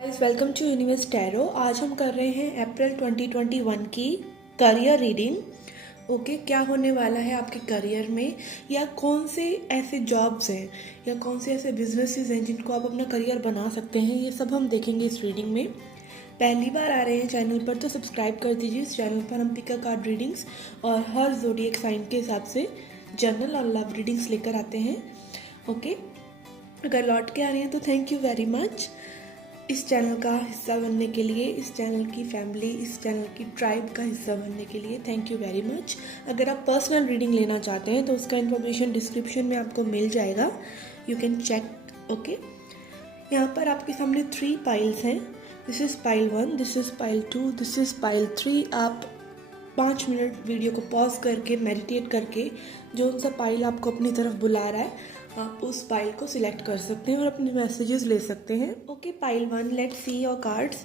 Guys welcome to Universe Tarot. आज हम कर रहे हैं अप्रैल 2021 की करियर रीडिंग। ओके, क्या होने वाला है आपके करियर में, या कौन से ऐसे जॉब्स हैं या कौन से ऐसे बिजनेसेस हैं जिनको आप अपना करियर बना सकते हैं, ये सब हम देखेंगे इस रीडिंग में। पहली बार आ रहे हैं चैनल पर तो सब्सक्राइब कर दीजिए। इस चैनल पर हम पिका कार्ड रीडिंग्स और हर ज़ोडिएक साइन के हिसाब से जनरल और लव रीडिंग्स लेकर आते हैं। ओके, अगर लौट के आ रहे हैं तो थैंक यू वेरी मच इस चैनल का हिस्सा बनने के लिए, इस चैनल की फैमिली, इस चैनल की ट्राइब का हिस्सा बनने के लिए थैंक यू वेरी मच। अगर आप पर्सनल रीडिंग लेना चाहते हैं तो उसका इन्फॉर्मेशन डिस्क्रिप्शन में आपको मिल जाएगा, यू कैन चेक। ओके, यहाँ पर आपके सामने 3 पाइल्स हैं। This is pile 1, this is pile 2, this is pile 3। आप 5 मिनट वीडियो को पॉज करके मेडिटेट करके जो सा पाइल आपको अपनी तरफ बुला रहा है आप उस पाइल को सिलेक्ट कर सकते हैं और अपने मैसेजेस ले सकते हैं। Okay, pile 1, let's see your cards.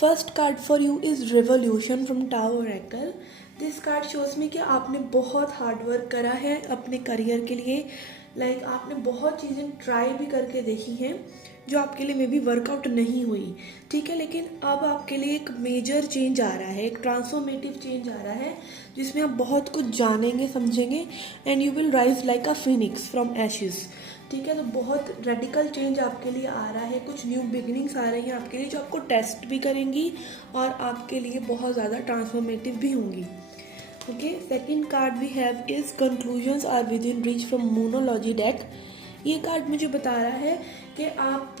First card for you is revolution from tower Oracle. This card shows में कि आपने बहुत हार्ड वर्क करा है अपने करियर के लिए। आपने बहुत चीज़ें ट्राई भी करके देखी हैं जो आपके लिए मे बी वर्कआउट नहीं हुई, ठीक है, लेकिन अब आपके लिए एक मेजर चेंज आ रहा है, एक ट्रांसफॉर्मेटिव चेंज आ रहा है जिसमें आप बहुत कुछ जानेंगे समझेंगे and you will rise like a Phoenix from ashes. ठीक है, तो बहुत रेडिकल चेंज आपके लिए आ रहा है, कुछ न्यू बिगिनिंग्स आ रही हैं आपके लिए जो आपको टेस्ट भी करेंगी और आपके लिए बहुत ज़्यादा ट्रांसफॉर्मेटिव भी होंगी। Okay, second card we have is conclusions are within reach from Moonology deck. ये कार्ड मुझे बता रहा है कि आप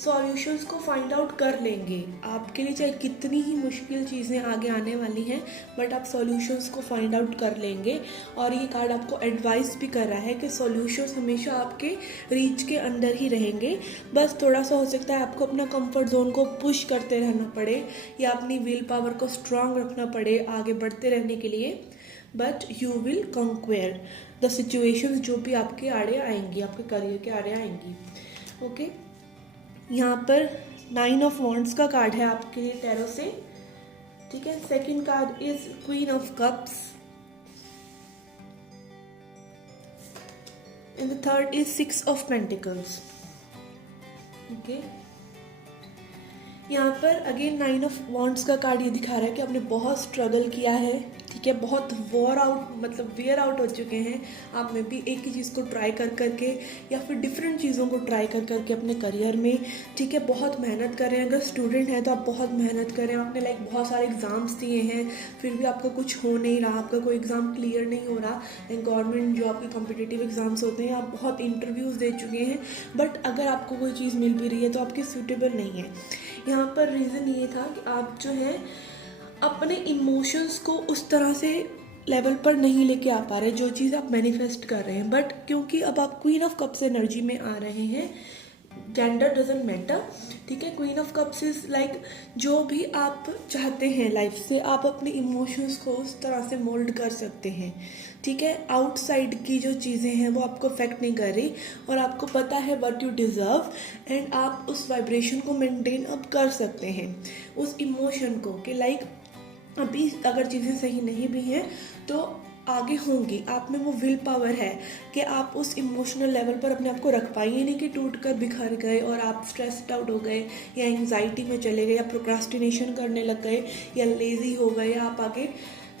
सॉल्यूशंस को फाइंड आउट कर लेंगे। आपके लिए चाहे कितनी ही मुश्किल चीज़ें आगे आने वाली हैं बट आप सॉल्यूशंस को फाइंड आउट कर लेंगे। और ये कार्ड आपको एडवाइस भी कर रहा है कि सॉल्यूशंस हमेशा आपके रीच के अंदर ही रहेंगे। बस थोड़ा सा हो सकता है आपको अपना कंफर्ट जोन को पुश करते रहना पड़े या अपनी विल पावर को स्ट्रांग रखना पड़े आगे बढ़ते रहने के लिए, but you will conquer the situations जो भी आपके आड़े आएंगी, आपके करियर के आड़े आएंगी। ओके, यहाँ पर 9 ऑफ वॉन्ड्स का कार्ड है आपके लिए टैरो से, ठीक है। Second card is queen of cups and the third is 6 of pentacles. Okay, यहाँ पर अगेन 9 ऑफ वॉन्ड्स का कार्ड ये दिखा रहा है कि आपने बहुत स्ट्रगल किया है, ठीक है, बहुत वेयर आउट हो चुके हैं आप में भी एक ही चीज़ को ट्राई कर करके या फिर डिफरेंट चीज़ों को ट्राई कर करके अपने करियर में, ठीक है, बहुत मेहनत कर रहे हैं। अगर स्टूडेंट हैं तो आप बहुत मेहनत कर रहे हैं, आपने बहुत सारे एग्ज़ाम्स दिए हैं फिर भी आपको कुछ हो नहीं रहा, आपका कोई एग्ज़ाम क्लियर नहीं हो रहा। गवर्नमेंट जो आपके कॉम्पिटिटिव एग्ज़ाम्स होते हैं आप बहुत इंटरव्यूज़ दे चुके हैं बट अगर आपको कोई चीज़ मिल भी रही है तो आपकी सूटेबल नहीं है। यहाँ पर रीज़न ये था कि आप जो है अपने इमोशंस को उस तरह से लेवल पर नहीं लेके आ पा रहे जो चीज़ आप मैनिफेस्ट कर रहे हैं। बट क्योंकि अब आप क्वीन ऑफ कप्स एनर्जी में आ रहे हैं, जेंडर डजंट मैटर, ठीक है। क्वीन ऑफ कप्स इज जो भी आप चाहते हैं लाइफ से आप अपने इमोशंस को उस तरह से मोल्ड कर सकते हैं, ठीक है। आउटसाइड की जो चीज़ें हैं वो आपको अफेक्ट नहीं कर रही और आपको पता है व्हाट यू डिज़र्व एंड आप उस वाइब्रेशन को मेंटेन अब कर सकते हैं, उस इमोशन को कि अभी अगर चीज़ें सही नहीं भी हैं तो आगे होंगी। आप में वो विल पावर है कि आप उस इमोशनल लेवल पर अपने आप को रख पाएंगे, नहीं कि टूट कर बिखर गए और आप स्ट्रेस्ड आउट हो गए या एंग्जाइटी में चले गए या प्रोक्रास्टिनेशन करने लग गए या लेज़ी हो गए या आप आगे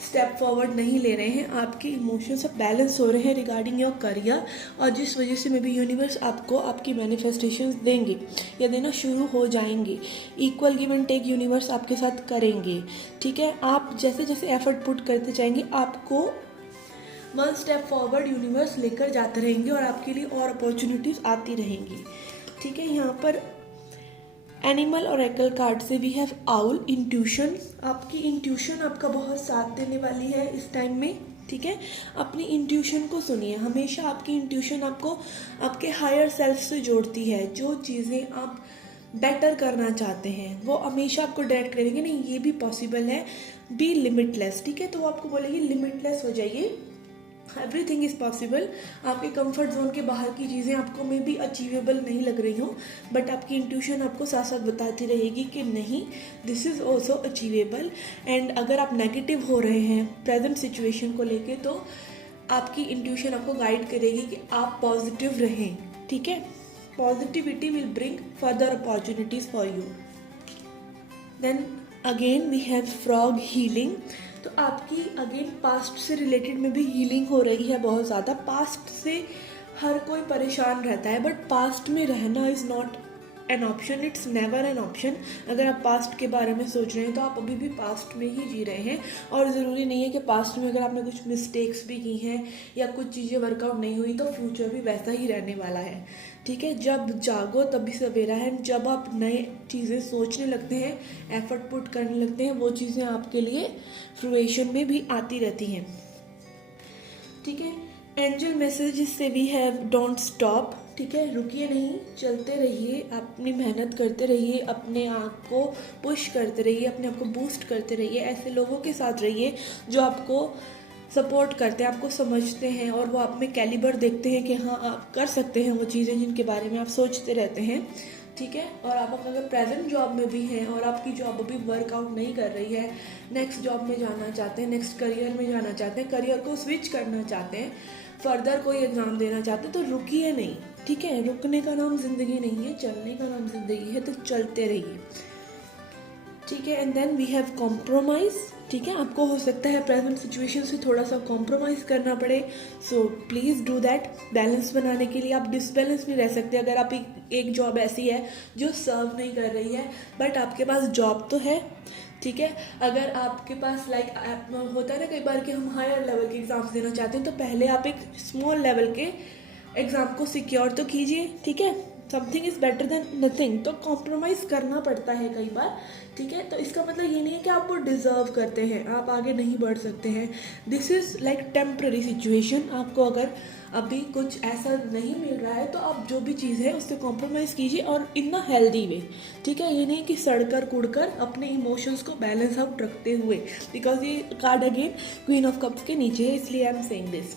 स्टेप फॉरवर्ड नहीं ले रहे हैं। आपके इमोशंस सब बैलेंस हो रहे हैं रिगार्डिंग योर करियर और जिस वजह से मे बी यूनिवर्स आपको आपकी मैनिफेस्टेशंस देंगे या देना शुरू हो जाएंगे। Equal give and take universe आपके साथ करेंगे, ठीक है। आप जैसे जैसे एफर्ट पुट करते जाएंगे आपको 1 स्टेप फॉरवर्ड यूनिवर्स लेकर जाते रहेंगे और आपके लिए और अपॉर्चुनिटीज़ आती रहेंगी, ठीक है। यहाँ पर एनिमल और ओरेकल कार्ड से वी हैव आउल। इंट्यूशन, आपकी इंट्यूशन आपका बहुत साथ देने वाली है इस टाइम में, ठीक है। अपनी इंट्यूशन को सुनिए, हमेशा आपकी इंट्यूशन आपको आपके हायर सेल्फ से जोड़ती है। जो चीज़ें आप बेटर करना चाहते हैं वो हमेशा आपको डायरेक्ट करेंगे, नहीं ये भी पॉसिबल है, बी लिमिटलेस, ठीक है। तो वो आपको बोलेगी लिमिटलेस हो जाइए, एवरीथिंग इज़ पॉसिबल। आपके कंफर्ट जोन के बाहर की चीज़ें आपको में भी अचीवेबल नहीं लग रही हों बट आपकी इंट्यूशन आपको साथ साथ बताती रहेगी कि नहीं this is also achievable. And अगर आप नेगेटिव हो रहे हैं प्रेजेंट सिचुएशन को लेके तो आपकी इंट्यूशन आपको गाइड करेगी कि आप पॉजिटिव रहें, ठीक है। Positivity will bring further opportunities for you. Then again we have frog healing. तो आपकी अगेन पास्ट से रिलेटेड में भी हीलिंग हो रही है बहुत ज़्यादा। पास्ट से हर कोई परेशान रहता है, बट पास्ट में रहना is not an option, it's never an option. अगर आप पास्ट के बारे में सोच रहे हैं तो आप अभी भी पास्ट में ही जी रहे हैं, और ज़रूरी नहीं है कि पास्ट में अगर आपने कुछ मिस्टेक्स भी की हैं या कुछ चीज़ें वर्कआउट नहीं हुई तो फ्यूचर भी वैसा ही रहने वाला है। ठीक है, जब जागो तभी सवेरा है। जब आप नए चीज़ें सोचने लगते हैं, एफर्ट पुट करने लगते हैं, वो चीज़ें आपके लिए फ्रूएशन में भी आती रहती हैं। ठीक है, एंजल मैसेजेस से वी हैव डोंट स्टॉप। ठीक है, रुकिए नहीं, चलते रहिए, अपनी मेहनत करते रहिए, अपने आप को पुश करते रहिए, अपने आप को बूस्ट करते रहिए। ऐसे लोगों के साथ रहिए जो आपको सपोर्ट करते हैं, आपको समझते हैं, और वो आप में कैलिबर देखते हैं कि हाँ आप कर सकते हैं वो चीज़ें जिनके बारे में आप सोचते रहते हैं। ठीक है, और आप अगर प्रेजेंट जॉब में भी हैं और आपकी जॉब अभी वर्कआउट नहीं कर रही है, नेक्स्ट जॉब में जाना चाहते हैं, नेक्स्ट करियर में जाना चाहते हैं, करियर को स्विच करना चाहते हैं, फर्दर कोई एग्ज़ाम देना चाहते हैं, तो रुकिए नहीं। ठीक है, रुकने का नाम ज़िंदगी नहीं है, चलने का नाम ज़िंदगी है, तो चलते रहिए। ठीक है, and then we have compromise. ठीक है, आपको हो सकता है प्रेजेंट सिचुएशन से थोड़ा सा कॉम्प्रोमाइज़ करना पड़े, so please do that. Balance बनाने के लिए आप डिसबैलेंस नहीं रह सकते। अगर आप एक जॉब ऐसी है जो सर्व नहीं कर रही है बट आपके पास जॉब तो है, ठीक है, अगर आपके पास होता है ना कई बार कि हम हायर लेवल के एग्ज़ाम्स देना चाहते हैं, तो पहले आप एक स्मॉल लेवल के एग्ज़ाम को सिक्योर तो कीजिए। ठीक है, something is better than nothing, तो कॉम्प्रोमाइज़ करना पड़ता है कई बार। ठीक है, तो इसका मतलब ये नहीं है कि आप वो डिज़र्व करते हैं, आप आगे नहीं बढ़ सकते हैं। This is like temporary situation. आपको अगर अभी कुछ ऐसा नहीं मिल रहा है तो आप जो भी चीज़ है उससे कॉम्प्रोमाइज़ कीजिए, और इन अ हेल्दी वे। ठीक है, ये नहीं कि सड़कर कुड़कर, अपने इमोशंस को बैलेंस आउट रखते हुए, बिकॉज ये card again queen of cups के नीचे है, इसलिए आई एम सेइंग दिस।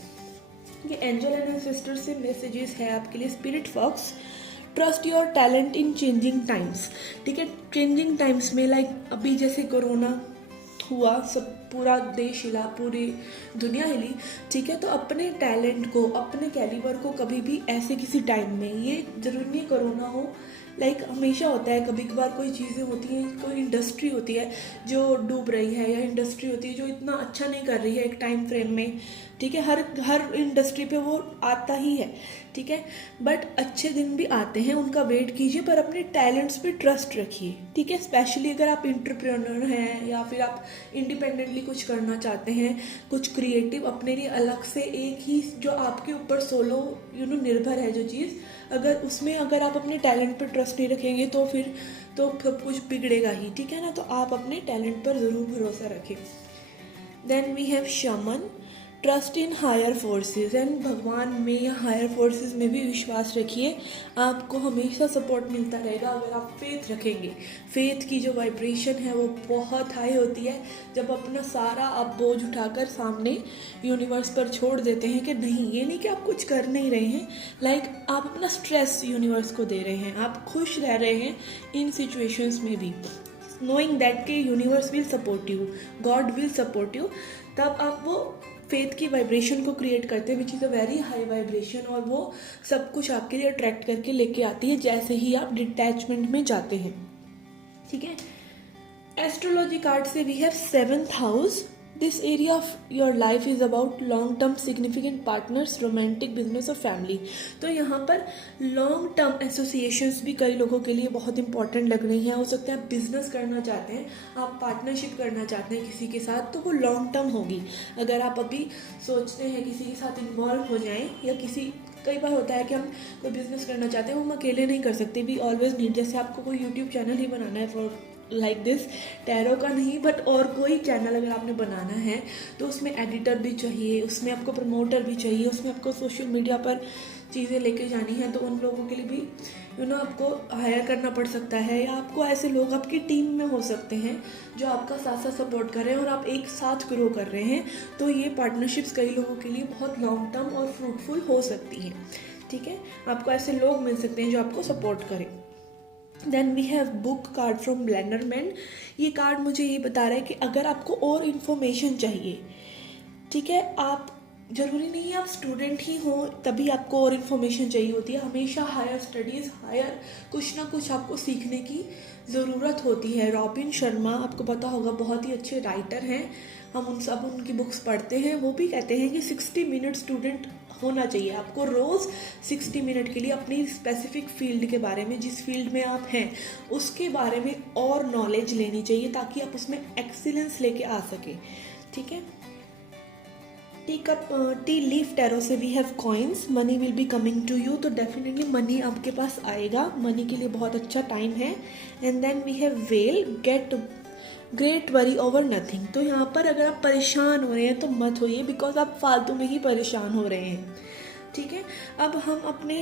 ये एंजल एंड सिस्टर से मैसेजेस है आपके लिए। Spirit fox, trust your talent in changing times. ठीक है, चेंजिंग टाइम्स में लाइक अभी जैसे कोरोना हुआ, सब पूरा देश हिला, पूरी दुनिया हिली। ठीक है, तो अपने टैलेंट को, अपने कैलिबर को कभी भी ऐसे किसी टाइम में, ये जरूरी नहीं कोरोना हो, लाइक हमेशा होता है, कभी कभार कोई चीज़ें होती हैं, कोई इंडस्ट्री होती है जो डूब रही है, या इंडस्ट्री होती है जो इतना अच्छा नहीं कर रही है एक टाइम फ्रेम में। ठीक है, हर इंडस्ट्री पे वो आता ही है। ठीक है, बट अच्छे दिन भी आते हैं, उनका वेट कीजिए, पर अपने टैलेंट्स पे ट्रस्ट रखिए। ठीक है, स्पेशली अगर आप एंटरप्रेन्योर हैं या फिर आप इंडिपेंडेंटली कुछ करना चाहते हैं, कुछ क्रिएटिव अपने लिए अलग से, एक ही जो आपके ऊपर सोलो निर्भर है जो चीज़, अगर आप अपने टैलेंट पर ट्रस्ट नहीं रखेंगे तो फिर तो सब कुछ बिगड़ेगा ही। ठीक है ना, तो आप अपने टैलेंट पर ज़रूर भरोसा रखें। Then we have shaman, trust in higher forces. And भगवान में या हायर फोर्सेस में भी विश्वास रखिए, आपको हमेशा सपोर्ट मिलता रहेगा अगर आप फेथ रखेंगे। फेथ की जो वाइब्रेशन है वो बहुत हाई होती है, जब अपना सारा आप बोझ उठाकर सामने यूनिवर्स पर छोड़ देते हैं कि नहीं, ये नहीं कि आप कुछ कर नहीं रहे हैं, लाइक आप अपना स्ट्रेस यूनिवर्स को दे रहे हैं, आप खुश रह रहे हैं इन सिचुएशंस में भी, नोइंग दैट कि universe will support you, God will support you. तब आप वो फेथ की वाइब्रेशन को क्रिएट करते हैं, which is a very high vibration, और वो सब कुछ आपके लिए अट्रैक्ट करके लेके आती है जैसे ही आप डिटैचमेंट में जाते हैं। ठीक है, एस्ट्रोलॉजी कार्ड से we have 7th house. This area of your life is about long term significant partners, romantic, business और फैमिली। तो यहाँ पर लॉन्ग टर्म एसोसिएशंस भी कई लोगों के लिए बहुत इंपॉर्टेंट लग रही हैं। हो सकता है आप बिजनेस करना चाहते हैं, आप पार्टनरशिप करना चाहते हैं किसी के साथ, तो वो लॉन्ग टर्म होगी। अगर आप अभी सोचते हैं किसी के साथ इन्वॉल्व हो जाएं, या कई बार होता है कि हम कोई बिजनेस करना चाहते हैं, वो हम अकेले नहीं कर सकते, वी ऑलवेज नीड, जैसे आपको कोई यूट्यूब चैनल ही बनाना है फॉर लाइक दिस, टैरो का नहीं बट और कोई चैनल अगर आपने बनाना है तो उसमें एडिटर भी चाहिए, उसमें आपको प्रमोटर भी चाहिए, उसमें आपको सोशल मीडिया पर चीज़ें लेके जानी है, तो उन लोगों के लिए भी आपको हायर करना पड़ सकता है, या आपको ऐसे लोग आपकी टीम में हो सकते हैं जो आपका साथ साथ सपोर्ट कर रहे हैं और आप एक साथ ग्रो कर रहे हैं। तो ये पार्टनरशिप्स कई लोगों के लिए बहुत लॉन्ग टर्म और फ्रूटफुल हो सकती हैं। ठीक है, आपको ऐसे लोग मिल सकते हैं जो आपको सपोर्ट करें। Then we have book card from Blenderman. ये कार्ड मुझे ये बता रहा है कि अगर आपको और इन्फॉर्मेशन चाहिए, ठीक है, आप ज़रूरी नहीं है आप स्टूडेंट ही हो तभी आपको और इन्फॉर्मेशन चाहिए होती है। हमेशा हायर स्टडीज़, हायर कुछ ना कुछ आपको सीखने की ज़रूरत होती है। रॉबिन शर्मा आपको पता होगा, बहुत ही अच्छे राइटर हैं। हम उन सब उनकी बुक्स पढ़ते हैं। वो भी कहते हैं कि 60 मिनट स्टूडेंट होना चाहिए आपको। रोज़ 60 मिनट के लिए अपनी स्पेसिफिक फील्ड के बारे में, जिस फील्ड में आप हैं उसके बारे में और नॉलेज लेनी चाहिए ताकि आप उसमें एक्सीलेंस लेके आ सकें। ठीक है। टी लीफ टैरो से we have coins, money will be coming to you. तो डेफिनेटली मनी आपके पास आएगा, मनी के लिए बहुत अच्छा टाइम है। And then we have well, get great worry over nothing. तो यहाँ पर अगर आप परेशान हो रहे हैं तो मत होइए, बिकॉज आप फालतू में ही परेशान हो रहे हैं। ठीक है। अब हम अपने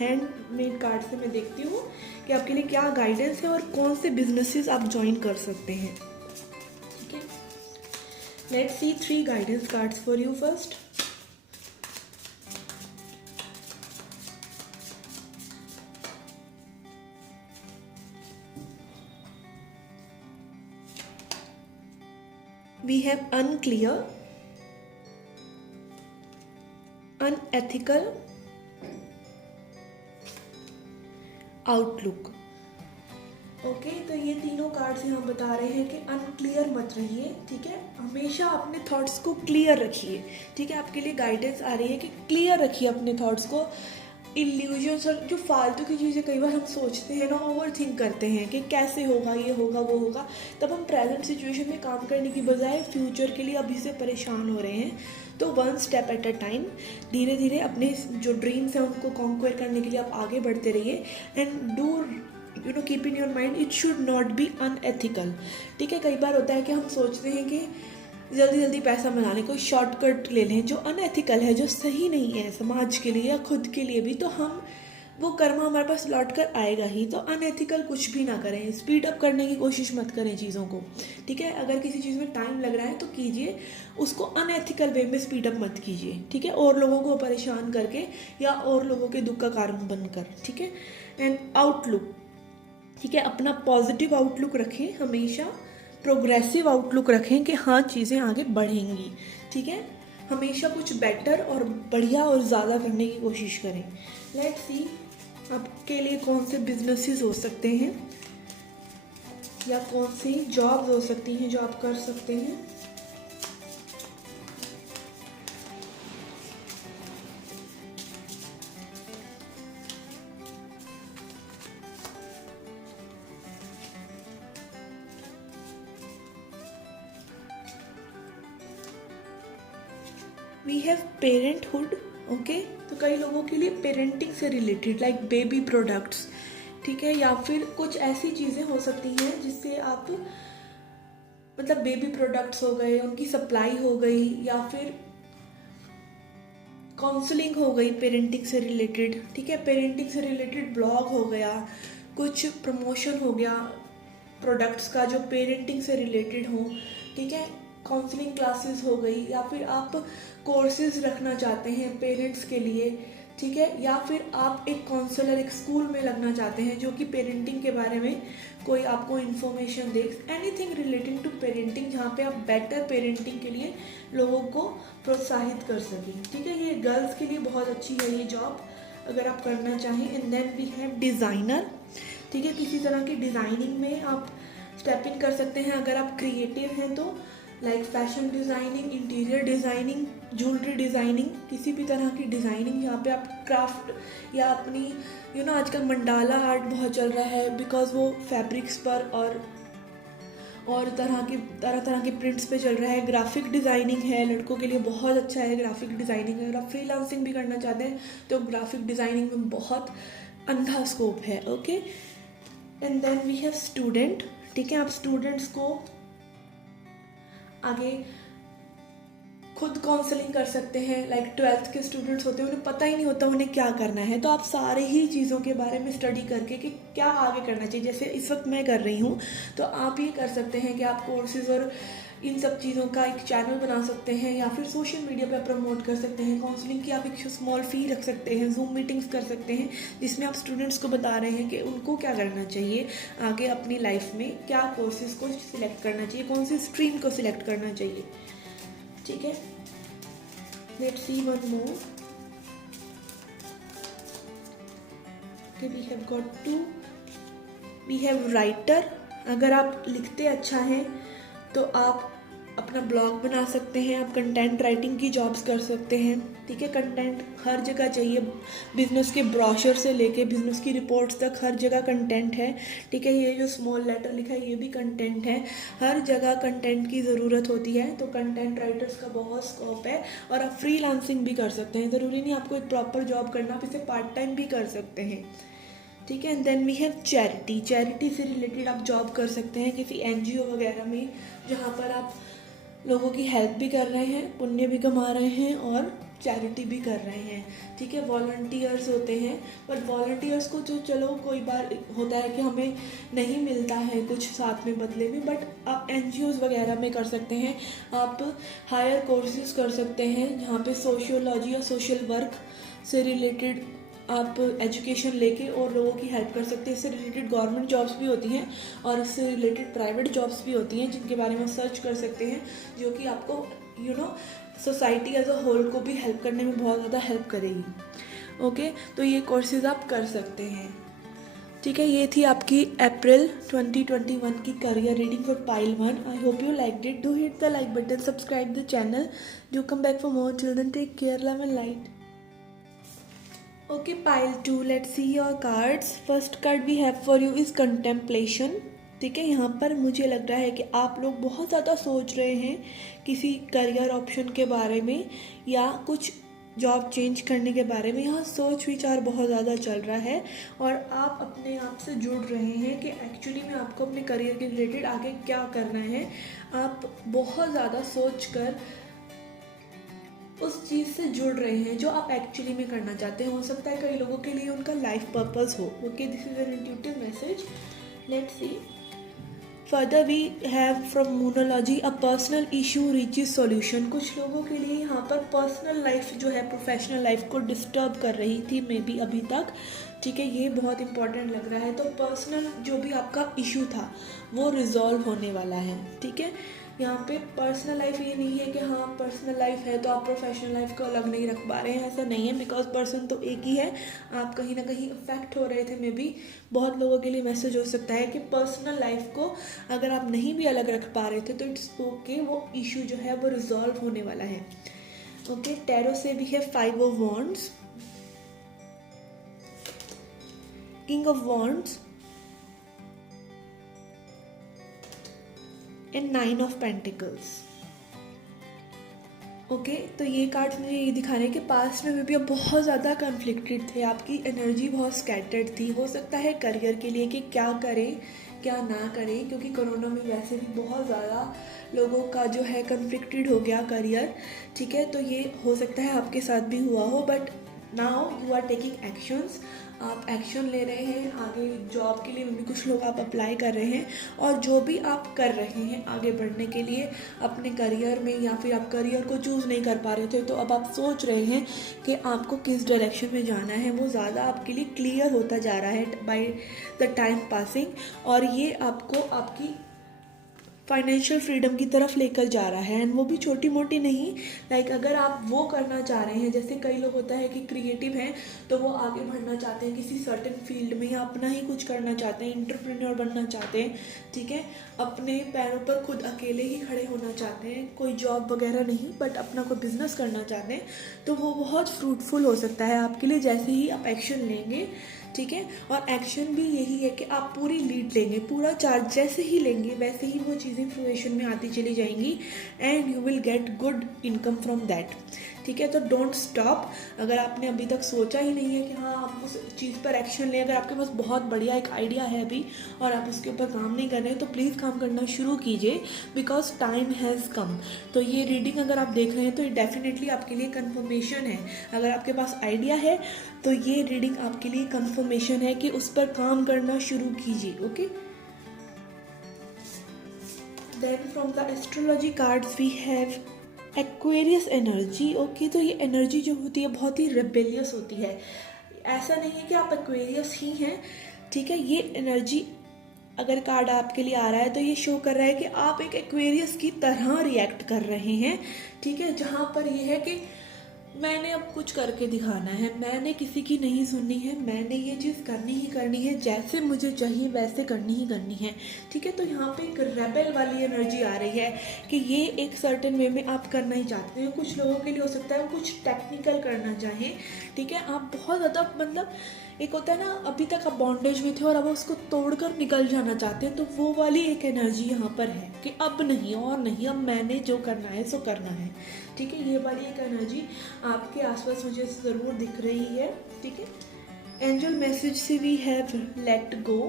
हैंडमेड कार्ड से मैं देखती हूँ कि आपके लिए क्या गाइडेंस है और कौन से बिजनेसेस आप ज्वाइन कर सकते हैं। ठीक है। Let's see 3 guidance cards for you first. We have unclear, unethical, outlook. Okay, तो ये तीनों कार्ड्स यहाँ बता रहे हैं कि अनक्लियर मत रहिए। ठीक है। हमेशा अपने थॉट्स को क्लियर रखिए। ठीक है। आपके लिए गाइडेंस आ रही है कि क्लियर रखिए अपने थॉट्स को। इल्यूजन्स और जो फालतू की चीज़ें कई बार हम सोचते हैं ना, ओवर थिंक करते हैं कि कैसे होगा, ये होगा, वो होगा, तब हम प्रेजेंट सिचुएशन में काम करने की बजाय फ्यूचर के लिए अभी से परेशान हो रहे हैं। तो 1 स्टेप एट अ टाइम, धीरे धीरे अपने जो ड्रीम्स हैं उनको कॉन्क्वेयर करने के लिए आप आगे बढ़ते रहिए। And do keep in your mind it should not be unethical. ठीक है। कई बार होता है कि हम सोचते हैं कि जल्दी जल्दी पैसा बनाने को शॉर्टकट ले लें जो अनएथिकल है, जो सही नहीं है समाज के लिए या खुद के लिए भी, तो हम वो कर्म हमारे पास लौट कर आएगा ही। तो अनएथिकल कुछ भी ना करें, स्पीड अप करने की कोशिश मत करें चीज़ों को। ठीक है। अगर किसी चीज़ में टाइम लग रहा है तो कीजिए, उसको अनएथिकल वे में स्पीड अप मत कीजिए। ठीक है। और लोगों को परेशान करके या और लोगों के दुख का कारण बनकर। ठीक है। एंड आउटलुक, ठीक है, अपना पॉजिटिव आउटलुक रखें, हमेशा प्रोग्रेसिव आउटलुक रखें कि हाँ चीज़ें आगे बढ़ेंगी। ठीक है। हमेशा कुछ बेटर और बढ़िया और ज़्यादा करने की कोशिश करें। लेट्स सी आपके लिए कौन से बिजनेसेस हो सकते हैं या कौन सी जॉब्स हो सकती हैं जो आप कर सकते हैं। We have parenthood. ओके, तो कई लोगों के लिए पेरेंटिंग से रिलेटेड लाइक बेबी प्रोडक्ट्स, ठीक है, या फिर कुछ ऐसी चीज़ें हो सकती हैं जिससे आप मतलब बेबी प्रोडक्ट्स हो गए, उनकी सप्लाई हो गई, या फिर काउंसलिंग हो गई पेरेंटिंग से रिलेटेड। ठीक है। पेरेंटिंग से रिलेटेड ब्लॉग हो गया, कुछ प्रमोशन हो गया प्रोडक्ट्स का जो पेरेंटिंग से रिलेटेड हो। ठीक है। काउंसलिंग क्लासेस हो गई, या फिर आप कोर्सेज रखना चाहते हैं पेरेंट्स के लिए। ठीक है। या फिर आप एक काउंसलर एक स्कूल में लगना चाहते हैं जो कि पेरेंटिंग के बारे में कोई आपको इन्फॉर्मेशन दे, एनीथिंग रिलेटिंग टू पेरेंटिंग, जहाँ पे आप बेटर पेरेंटिंग के लिए लोगों को प्रोत्साहित कर सकें। ठीक है। ये गर्ल्स के लिए बहुत अच्छी है ये जॉब अगर आप करना चाहें। And then we have designer. ठीक है। किसी तरह की डिज़ाइनिंग में आप स्टेप इन कर सकते हैं अगर आप क्रिएटिव हैं तो, like fashion designing, interior designing, jewellery designing, किसी भी तरह की डिज़ाइनिंग जहाँ पे आप क्राफ्ट या अपनी आजकल मंडाला आर्ट बहुत चल रहा है बिकॉज वो फैब्रिक्स पर और तरह तरह के प्रिंट्स पे चल रहा है। ग्राफिक डिज़ाइनिंग है, लड़कों के लिए बहुत अच्छा है ग्राफिक डिज़ाइनिंग। अगर आप फ्रीलांसिंग भी करना चाहते हैं तो ग्राफिक डिज़ाइनिंग में बहुत अंधा स्कोप है। Okay. And then we have student. ठीक है। आप स्टूडेंट्स को आगे खुद काउंसलिंग कर सकते हैं। लाइक 12th के स्टूडेंट्स होते हैं, उन्हें पता ही नहीं होता उन्हें क्या करना है, तो आप सारे ही चीज़ों के बारे में स्टडी करके कि क्या आगे करना चाहिए, जैसे इस वक्त मैं कर रही हूँ, तो आप ये कर सकते हैं कि आप कोर्सेज और इन सब चीज़ों का एक चैनल बना सकते हैं, या फिर सोशल मीडिया पर प्रमोट कर सकते हैं। काउंसलिंग की आप एक स्मॉल फ़ी रख सकते हैं, जूम मीटिंग्स कर सकते हैं जिसमें आप स्टूडेंट्स को बता रहे हैं कि उनको क्या करना चाहिए आगे अपनी लाइफ में, क्या कोर्सेज को सिलेक्ट करना चाहिए, कौन सी स्ट्रीम को सिलेक्ट करना चाहिए। ठीक है। Let's see one more. Okay, we have got 2. We have writer. अगर आप लिखते अच्छा हैं तो आप अपना ब्लॉग बना सकते हैं, आप कंटेंट राइटिंग की जॉब्स कर सकते हैं, ठीक है। कंटेंट हर जगह चाहिए, बिजनेस के ब्रोशर से लेके बिजनेस की रिपोर्ट्स तक हर जगह कंटेंट है, ठीक है। ये जो स्मॉल लेटर लिखा है ये भी कंटेंट है, हर जगह कंटेंट की ज़रूरत होती है, तो कंटेंट राइटर्स का बहुत स्कोप है। और आप फ्रीलांसिंग भी कर सकते हैं, ज़रूरी नहीं आपको एक प्रॉपर जॉब करना, आप इसे पार्ट टाइम भी कर सकते हैं, ठीक है। And then we have charity. Charity से रिलेटेड आप जॉब कर सकते हैं किसी एनजीओ वगैरह में, जहाँ पर आप लोगों की हेल्प भी कर रहे हैं, पुण्य भी कमा रहे हैं और चैरिटी भी कर रहे हैं, ठीक है। वॉलंटियर्स होते हैं, पर वॉलंटियर्स को तो चलो कोई बार होता है कि हमें नहीं मिलता है कुछ साथ में बदले में, बट आप एनजीओज़ वगैरह में कर सकते हैं। आप हायर कोर्सेज कर सकते हैं जहाँ पे सोशियोलॉजी या सोशल वर्क से रिलेटेड आप एजुकेशन लेके और लोगों की हेल्प कर सकते हैं। इससे रिलेटेड गवर्नमेंट जॉब्स भी होती हैं और इससे रिलेटेड प्राइवेट जॉब्स भी होती हैं जिनके बारे में सर्च कर सकते हैं, जो कि आपको सोसाइटी एज अ होल को भी हेल्प करने में बहुत ज़्यादा हेल्प करेगी, ओके। तो ये कोर्सेज आप कर सकते हैं, ठीक है। ये थी आपकी अप्रैल 2021 की career reading for pile 1। I hope you like it. Do hit the like button, subscribe the channel, do come back for more. Till then take care, love and light. Okay, pile 2. Let's see your cards. First card we have for you is contemplation. ठीक है, यहाँ पर मुझे लग रहा है कि आप लोग बहुत ज़्यादा सोच रहे हैं किसी करियर ऑप्शन के बारे में या कुछ जॉब चेंज करने के बारे में। यहाँ सोच विचार बहुत ज़्यादा चल रहा है और आप अपने आप से जुड़ रहे हैं कि एक्चुअली में आपको अपने करियर के रिलेटेड आगे क्या करना है। आप बहुत ज़्यादा सोच कर उस चीज़ से जुड़ रहे हैं जो आप एक्चुअली में करना चाहते हैं। हो सकता है कई लोगों के लिए उनका लाइफ पर्पस हो, okay. This is an intuitive message. Let's see further we have from Moonology a personal issue reaches solution. कुछ लोगों के लिए यहाँ पर पर्सनल लाइफ जो है प्रोफेशनल लाइफ को डिस्टर्ब कर रही थी मे बी अभी तक, ठीक है। ये बहुत इंपॉर्टेंट लग रहा है। तो पर्सनल जो भी आपका इशू था वो रिजॉल्व होने वाला है, ठीक है। यहाँ पे पर्सनल लाइफ ये नहीं है कि हाँ पर्सनल लाइफ है तो आप प्रोफेशनल लाइफ को अलग नहीं रख पा रहे हैं, ऐसा नहीं है। बिकॉज पर्सन तो एक ही है, आप कहीं ना कहीं अफेक्ट हो रहे थे मे बी। बहुत लोगों के लिए मैसेज हो सकता है कि पर्सनल लाइफ को अगर आप नहीं भी अलग रख पा रहे थे तो इट्स ओके, वो इशू जो है वो रिजॉल्व होने वाला है, ओके। टैरो से भी है 5 of wands, king of wands and 9 of pentacles, okay. तो ये कार्ड्स मुझे ये दिखा रहे हैं कि पास्ट में भी आप बहुत ज़्यादा कन्फ्लिक्टेड थे, आपकी एनर्जी बहुत स्कैटर्ड थी। हो सकता है करियर के लिए कि क्या करें क्या ना करें, क्योंकि कोरोना में वैसे भी बहुत ज़्यादा लोगों का जो है कन्फ्लिक्टेड हो गया करियर, ठीक है। तो ये हो सकता है आपके साथ भी हुआ हो, but now you are taking actions. आप एक्शन ले रहे हैं आगे जॉब के लिए, भी कुछ लोग आप अप्लाई कर रहे हैं और जो भी आप कर रहे हैं आगे बढ़ने के लिए अपने करियर में, या फिर आप करियर को चूज़ नहीं कर पा रहे थे तो अब आप सोच रहे हैं कि आपको किस डायरेक्शन में जाना है, वो ज़्यादा आपके लिए क्लियर होता जा रहा है बाय द टाइम पासिंग। और ये आपको आपकी फाइनेंशियल फ्रीडम की तरफ लेकर जा रहा है, एंड वो भी छोटी मोटी नहीं। लाइक अगर आप वो करना चाह रहे हैं, जैसे कई लोग होता है कि क्रिएटिव हैं तो वो आगे बढ़ना चाहते हैं किसी सर्टेन फील्ड में या अपना ही कुछ करना चाहते हैं, एंटरप्रेन्योर बनना चाहते हैं, ठीक है। अपने पैरों पर खुद अकेले ही खड़े होना चाहते हैं, कोई जॉब वगैरह नहीं, बट अपना कोई बिजनेस करना चाहते हैं, तो वो बहुत फ्रूटफुल हो सकता है आपके लिए जैसे ही आप एक्शन लेंगे, ठीक है। और एक्शन भी यही है कि आप पूरी लीड लेंगे, पूरा चार्ज जैसे ही लेंगे वैसे ही वो चीज़ें फ्रूएशन में आती चली जाएंगी and you will get good income from that, ठीक है। तो डोंट स्टॉप। अगर आपने अभी तक सोचा ही नहीं है कि हाँ आप उस चीज़ पर एक्शन लें, अगर आपके पास बहुत बढ़िया एक आइडिया है अभी और आप उसके ऊपर काम नहीं कर रहे हैं तो प्लीज़ काम करना शुरू कीजिए, बिकॉज टाइम हैज़ कम। तो ये रीडिंग अगर आप देख रहे हैं तो ये डेफिनेटली आपके लिए कन्फर्मेशन है। अगर आपके पास आइडिया है तो ये रीडिंग आपके लिए कन्फर्मेशन है कि उस पर काम करना शुरू कीजिए, okay. Then from the astrology cards we have Aquarius energy, okay. तो ये एनर्जी जो होती है बहुत ही रेबेलियस होती है। ऐसा नहीं है कि आप एक्वेरियस ही हैं, ठीक है। ये एनर्जी अगर कार्ड आपके लिए आ रहा है तो ये शो कर रहा है कि आप एक एक्वेरियस की तरह रिएक्ट कर रहे हैं, ठीक है। जहाँ पर ये है कि मैंने अब कुछ करके दिखाना है, मैंने किसी की नहीं सुननी है, मैंने ये चीज़ करनी ही करनी है, जैसे मुझे चाहिए वैसे करनी ही करनी है। ठीक है, तो यहाँ पे एक रेबेल वाली एनर्जी आ रही है कि ये एक सर्टेन वे में आप करना ही चाहते हैं। कुछ लोगों के लिए हो सकता है वो कुछ टेक्निकल करना चाहें। ठीक है, आप बहुत ज़्यादा मतलब एक होता है ना, अभी तक आप बॉन्डेज में थे और अब उसको तोड़कर निकल जाना चाहते हैं, तो वो वाली एक एनर्जी यहाँ पर है कि अब नहीं और नहीं, अब मैंने जो करना है सो करना है। ठीक है, ये वाली एक एनर्जी आपके आसपास मुझे ज़रूर दिख रही है। ठीक है, एंजल मैसेज से we have let go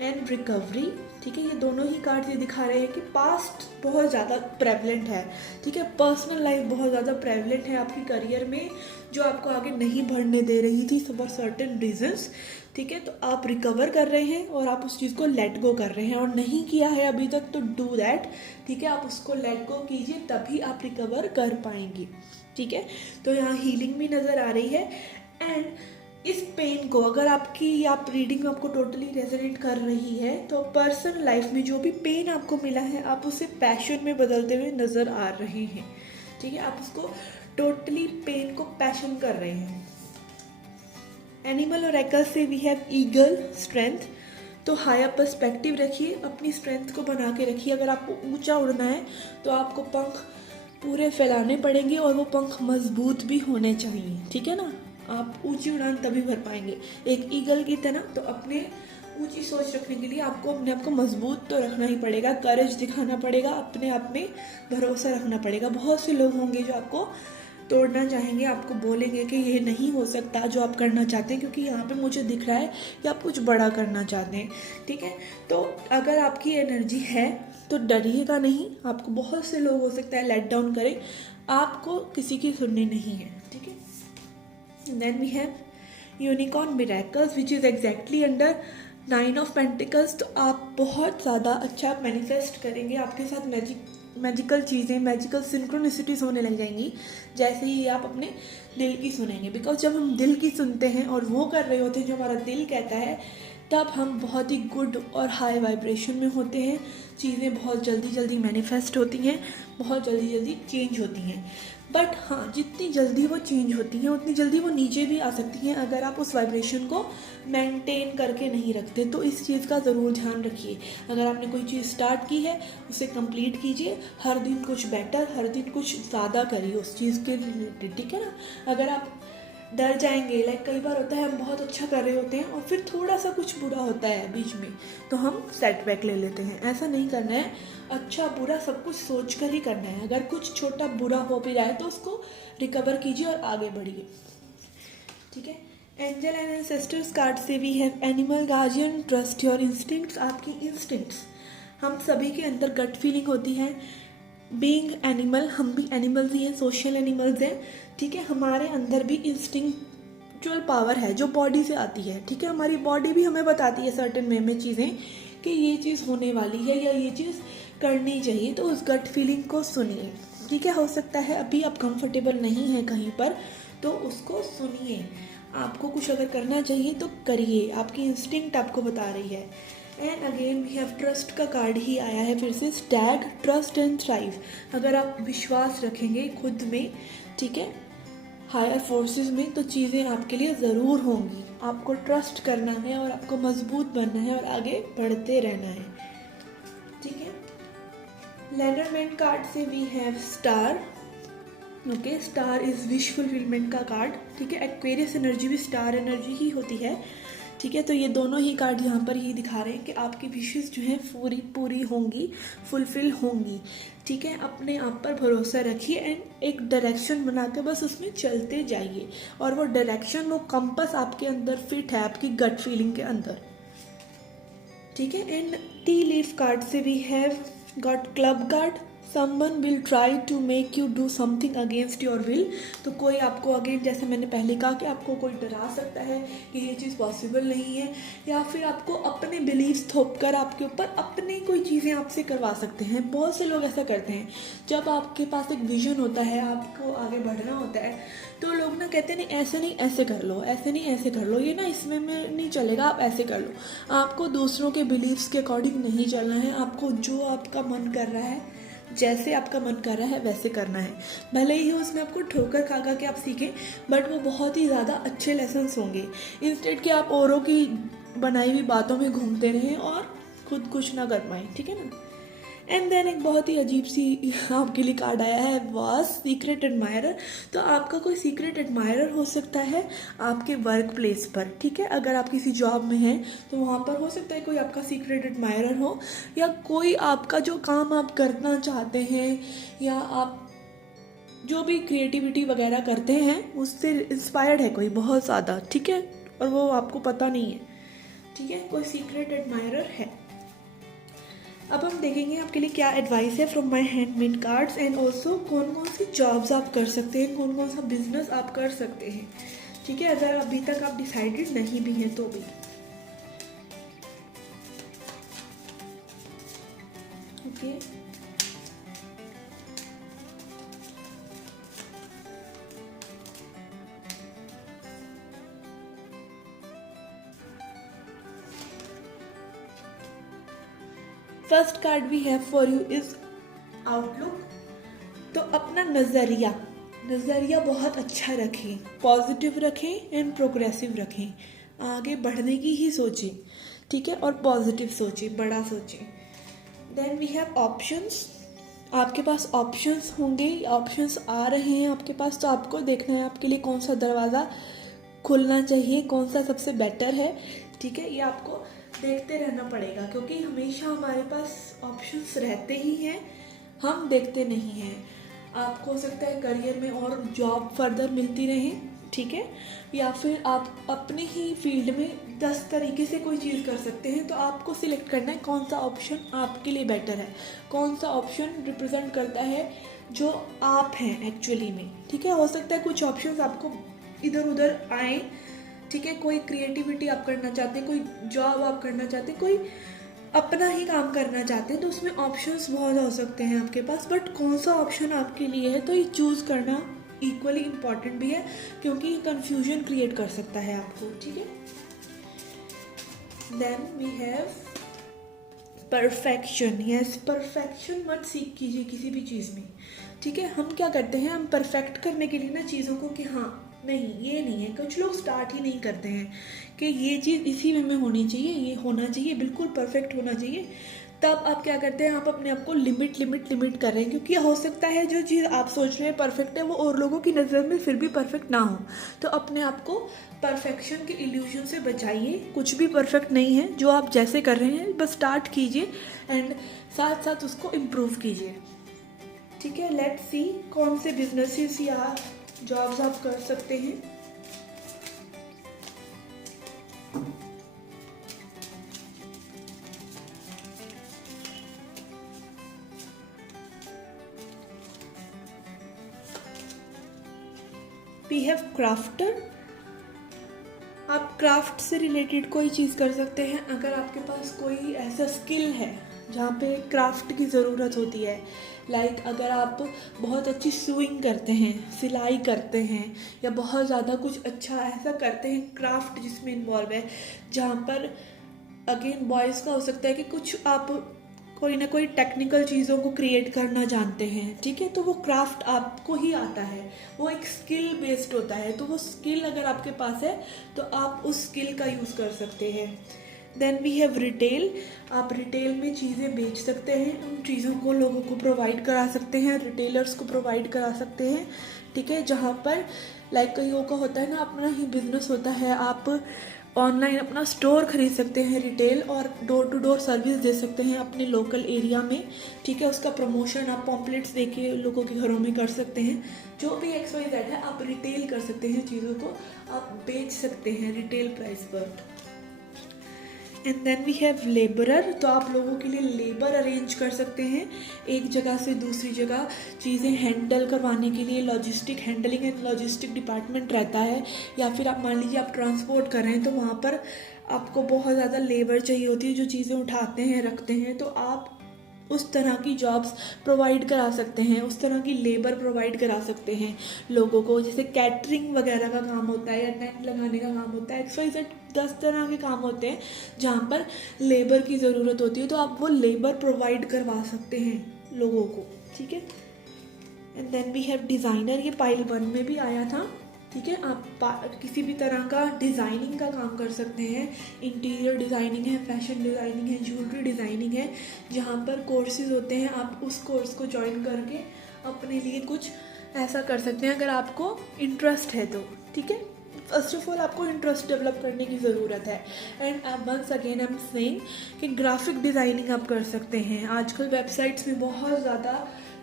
and recovery. ठीक है, ये दोनों ही कार्ड ये दिखा रहे हैं कि पास्ट बहुत ज़्यादा प्रेवलेंट है। ठीक है, पर्सनल लाइफ बहुत ज़्यादा प्रेवलेंट है आपकी करियर में, जो आपको आगे नहीं बढ़ने दे रही थी फॉर सर्टेन रीजंस। ठीक है, तो आप रिकवर कर रहे हैं और आप उस चीज़ को लेट गो कर रहे हैं, और नहीं किया है अभी तक तो डू दैट। ठीक है, आप उसको लेट गो कीजिए, तभी आप रिकवर कर पाएंगे। ठीक है, तो यहाँ हीलिंग भी नज़र आ रही है। एंड इस पेन को अगर आपकी आप रीडिंग आपको टोटली रेजोनेट कर रही है, तो पर्सनल लाइफ में जो भी पेन आपको मिला है आप उसे पैशन में बदलते हुए नज़र आ रहे हैं। ठीक है, आप उसको टोटली पेन को पैशन कर रहे हैं। एनिमल और एकल से वी हैव ईगल स्ट्रेंथ। तो हायर पर्सपेक्टिव रखिए, अपनी स्ट्रेंथ को बना के रखिए। अगर आपको ऊंचा उड़ना है तो आपको पंख पूरे फैलाने पड़ेंगे और वो पंख मजबूत भी होने चाहिए। ठीक है ना, आप ऊंची उड़ान तभी भर पाएंगे एक ईगल की तरह। तो अपने ऊंची सोच रखने के लिए आपको अपने आप को मजबूत तो रखना ही पड़ेगा, करेज दिखाना पड़ेगा, अपने आप में भरोसा रखना पड़ेगा। बहुत से लोग होंगे जो आपको तोड़ना चाहेंगे, आपको बोलेंगे कि ये नहीं हो सकता जो आप करना चाहते हैं, क्योंकि यहाँ पे मुझे दिख रहा है कि आप कुछ बड़ा करना चाहते हैं। ठीक है, तो अगर आपकी एनर्जी है तो डरिएगा नहीं। आपको बहुत से लोग हो सकता है लेट डाउन करें, आपको किसी की सुननी नहीं है। ठीक है, then we have unicorn miracles which is exactly under 9 of pentacles. तो आप बहुत ज़्यादा अच्छा मैनिफेस्ट करेंगे, आपके साथ मैजिकल चीज़ें, मैजिकल सिंक्रोनिसिटीज होने लग जाएंगी जैसे ही आप अपने दिल की सुनेंगे। बिकॉज जब हम दिल की सुनते हैं और वो कर रहे होते हैं जो हमारा दिल कहता है, तब हम बहुत ही गुड और हाई वाइब्रेशन में होते हैं। चीज़ें बहुत जल्दी जल्दी मैनिफेस्ट होती हैं, बहुत जल्दी जल्दी चेंज होती हैं। बट हाँ, जितनी जल्दी वो चेंज होती हैं उतनी जल्दी वो नीचे भी आ सकती हैं अगर आप उस वाइब्रेशन को मेंटेन करके नहीं रखते। तो इस चीज़ का ज़रूर ध्यान रखिए। अगर आपने कोई चीज़ स्टार्ट की है उसे कंप्लीट कीजिए, हर दिन कुछ बेटर, हर दिन कुछ ज़्यादा करिए उस चीज़ के रिलेटेड। ठीक है ना, अगर आप डर जाएंगे, लाइक कई बार होता है हम बहुत अच्छा कर रहे होते हैं और फिर थोड़ा सा कुछ बुरा होता है बीच में तो हम सेटबैक ले लेते हैं। ऐसा नहीं करना है, अच्छा बुरा सब कुछ सोच कर ही करना है। अगर कुछ छोटा बुरा हो भी रहा है तो उसको रिकवर कीजिए और आगे बढ़िए। ठीक है, एंजल एंड एंसेस्टर्स कार्ड से भी है animal guardian, trust your instincts. आपकी इंस्टिंक्ट्स, हम सभी के अंदर गट फीलिंग होती है। बीइंग एनिमल, हम भी एनिमल्स ही हैं, सोशल एनिमल्स हैं। ठीक है, हमारे अंदर भी इंस्टिंक्चुअल पावर है जो बॉडी से आती है। ठीक है, हमारी बॉडी भी हमें बताती है सर्टेन वे में चीज़ें कि ये चीज़ होने वाली है या ये चीज़ करनी चाहिए, तो उस गट फीलिंग को सुनिए। ठीक है, हो सकता है अभी आप कंफर्टेबल नहीं हैं कहीं पर, तो उसको सुनिए। आपको कुछ अगर करना चाहिए तो करिए, आपकी इंस्टिंक्ट आपको बता रही है। And again we have trust का कार्ड ही आया है फिर से, स्टैग, ट्रस्ट एंड थ्राइव। अगर आप विश्वास रखेंगे खुद में, ठीक है, हायर फोर्सेस में, तो चीज़ें आपके लिए ज़रूर होंगी। आपको ट्रस्ट करना है और आपको मजबूत बनना है और आगे बढ़ते रहना है। ठीक है, लेनरमैन कार्ड से we have star. Okay, star is wish fulfilment का कार्ड। ठीक है, एक्वेरियस एनर्जी भी स्टार एनर्जी ही होती है। ठीक है, तो ये दोनों ही कार्ड यहाँ पर ये दिखा रहे हैं कि आपकी विशेस जो हैं पूरी होंगी, फुलफिल होंगी। ठीक है, अपने आप पर भरोसा रखिए एंड एक डायरेक्शन बना के बस उसमें चलते जाइए, और वो डायरेक्शन, वो कंपास आपके अंदर फिट है, आपकी गट फीलिंग के अंदर। ठीक है, एंड टी लीफ कार्ड से we have got club card. Someone will try to make you do something against your will. तो कोई आपको अगेन, जैसे मैंने पहले कहा कि आपको कोई डरा सकता है कि ये चीज़ पॉसिबल नहीं है, या फिर आपको अपने बिलीव्स थोप कर आपके ऊपर अपनी कोई चीज़ें आपसे करवा सकते हैं। बहुत से लोग ऐसा करते हैं। जब आपके पास एक विजन होता है, आपको आगे बढ़ना होता है, तो लोग ना कहते हैं नहीं ऐसे नहीं ऐसे कर लो, ऐसे नहीं ऐसे कर लो, ये ना इसमें में नहीं चलेगा, आप ऐसे कर लो। आपको दूसरों के बिलीव्स के अकॉर्डिंग नहीं चलना है। आपको जो आपका मन कर रहा है जैसे आपका मन कर रहा है वैसे करना है, भले ही उसमें आपको ठोकर खा खा के आप सीखें, बट वो बहुत ही ज़्यादा अच्छे लेसन्स होंगे, इंस्टेड कि आप औरों की बनाई हुई बातों में घूमते रहें और खुद कुछ ना कर पाएँ, ठीक है ना। एंड देन एक बहुत ही अजीब सी आपके लिए कार्ड आया है, वाज सीक्रेट एडमायरर। तो आपका कोई सीक्रेट एडमायरर हो सकता है आपके वर्क प्लेस पर, ठीक है। अगर आप किसी जॉब में हैं तो वहाँ पर हो सकता है कोई आपका सीक्रेट एडमायरर हो, या कोई आपका जो काम आप करना चाहते हैं या आप जो भी क्रिएटिविटी वगैरह करते हैं उससे इंस्पायर्ड है कोई बहुत ज़्यादा, ठीक है, और वो आपको पता नहीं है, ठीक है, कोई सीक्रेट एडमायरर है। अब हम देखेंगे आपके लिए क्या एडवाइस है from my handmade cards, and also कौन कौन सी जॉब्स आप कर सकते हैं, कौन कौन सा बिजनेस आप कर सकते हैं, ठीक है, अगर अभी तक आप डिसाइडेड नहीं भी हैं तो भी। Okay, first card we have for you is outlook. तो अपना नज़रिया बहुत अच्छा रखें, पॉजिटिव रखें एंड प्रोग्रेसिव रखें, आगे बढ़ने की ही सोचें, ठीक है, और पॉजिटिव सोचें, बड़ा सोचें। देन वी हैव ऑप्शंस, आपके पास ऑप्शंस होंगे, ऑप्शंस आ रहे हैं आपके पास, तो आपको देखना है आपके लिए कौन सा दरवाज़ा खुलना चाहिए, कौन सा सबसे बेटर है, ठीक है, ये आपको देखते रहना पड़ेगा, क्योंकि हमेशा हमारे पास ऑप्शंस रहते ही हैं, हम देखते नहीं हैं। आपको हो सकता है करियर में और जॉब फर्दर मिलती रहे, ठीक है, या फिर आप अपने ही फील्ड में 10 तरीके से कोई चीज़ कर सकते हैं, तो आपको सिलेक्ट करना है कौन सा ऑप्शन आपके लिए बेटर है, कौन सा ऑप्शन रिप्रेजेंट करता है जो आप हैं एक्चुअली में, ठीक है। हो सकता है कुछ ऑप्शंस आपको इधर उधर आए, ठीक है, कोई क्रिएटिविटी आप करना चाहते हैं, कोई जॉब आप करना चाहते हैं, कोई अपना ही काम करना चाहते हैं, तो उसमें ऑप्शंस बहुत हो सकते हैं आपके पास, बट कौन सा ऑप्शन आपके लिए है तो ये चूज़ करना इक्वली इम्पॉर्टेंट भी है, क्योंकि ये कन्फ्यूजन क्रिएट कर सकता है आपको, ठीक है। Then we have perfection. Yes, perfection मत सीख कीजिए किसी भी चीज़ में, ठीक है। हम क्या करते हैं, हम परफेक्ट करने के लिए ना चीज़ों को कि हाँ नहीं ये नहीं है, कुछ लोग स्टार्ट ही नहीं करते हैं कि ये चीज़ इसी वे में होनी चाहिए, ये होना चाहिए, बिल्कुल परफेक्ट होना चाहिए। तब आप क्या करते हैं, आप अपने आप को लिमिट कर रहे हैं, क्योंकि हो सकता है जो चीज़ आप सोच रहे हैं परफेक्ट है वो और लोगों की नज़र में फिर भी परफेक्ट ना हो। तो अपने आप को परफेक्शन के इल्यूजन से बचाइए, कुछ भी परफेक्ट नहीं है, जो आप जैसे कर रहे हैं बस स्टार्ट कीजिए एंड साथ साथ उसको इम्प्रूव कीजिए, ठीक है। लेट्स सी कौन से बिजनेसेस या जॉब्स आप कर सकते हैं। We have crafter. आप क्राफ्ट से रिलेटेड कोई चीज़ कर सकते हैं, अगर आपके पास कोई ऐसा स्किल है जहाँ पे क्राफ्ट की ज़रूरत होती है, लाइक अगर आप बहुत अच्छी स्विंग करते हैं, सिलाई करते हैं, या बहुत ज़्यादा कुछ अच्छा ऐसा करते हैं क्राफ्ट जिसमें इन्वॉल्व है, जहाँ पर अगेन बॉयज़ का हो सकता है कि कुछ आप कोई ना कोई टेक्निकल चीज़ों को क्रिएट करना जानते हैं, ठीक है, तो वो क्राफ्ट आपको ही आता है, वो एक स्किल बेस्ड होता है, तो वो स्किल अगर आपके पास है तो आप उस स्किल का यूज़ कर सकते हैं। Then we have retail. आप रिटेल में चीज़ें बेच सकते हैं, उन चीज़ों को लोगों को प्रोवाइड करा सकते हैं, रिटेलर्स को प्रोवाइड करा सकते हैं, ठीक है, जहाँ पर लाइक कईयों का होता है ना अपना ही बिजनेस होता है, आप ऑनलाइन अपना स्टोर खरीद सकते हैं रिटेल, और डोर टू डोर सर्विस दे सकते हैं अपने लोकल एरिया में, ठीक है, उसका प्रमोशन आप पॉम्पलेट्स दे के लोगों के घरों में कर सकते हैं, जो भी XYZ है आप रिटेल कर सकते हैं, चीज़ों को आप बेच सकते हैं रिटेल प्राइस पर। And then we have labourer. तो आप लोगों के लिए लेबर अरेंज कर सकते हैं, एक जगह से दूसरी जगह चीज़ें हैंडल करवाने के लिए logistic handling and logistic department रहता है, या फिर आप मान लीजिए आप ट्रांसपोर्ट कर रहे हैं तो वहाँ पर आपको बहुत ज़्यादा लेबर चाहिए होती है जो चीज़ें उठाते हैं रखते हैं, तो आप उस तरह की जॉब्स प्रोवाइड करा सकते हैं, उस तरह की लेबर प्रोवाइड करा सकते हैं लोगों को, जैसे कैटरिंग वगैरह का काम होता है या टेंट लगाने का काम होता है, XYZ 10 तरह के काम होते हैं जहाँ पर लेबर की ज़रूरत होती है, तो आप वो लेबर प्रोवाइड करवा सकते हैं लोगों को, ठीक है। And then we have designer, ये पाइल 1 में भी आया था, ठीक है। आप किसी भी तरह का डिज़ाइनिंग का काम कर सकते हैं, इंटीरियर डिज़ाइनिंग है, फैशन डिज़ाइनिंग है, ज्वेलरी डिज़ाइनिंग है, जहाँ पर कोर्सेज होते हैं, आप उस कोर्स को ज्वाइन करके अपने लिए कुछ ऐसा कर सकते हैं अगर आपको इंटरेस्ट है तो, ठीक है। फर्स्ट ऑफ ऑल आपको इंटरेस्ट डेवलप करने की ज़रूरत है। And once again I am saying कि ग्राफिक डिज़ाइनिंग आप कर सकते हैं। आजकल वेबसाइट्स में बहुत ज़्यादा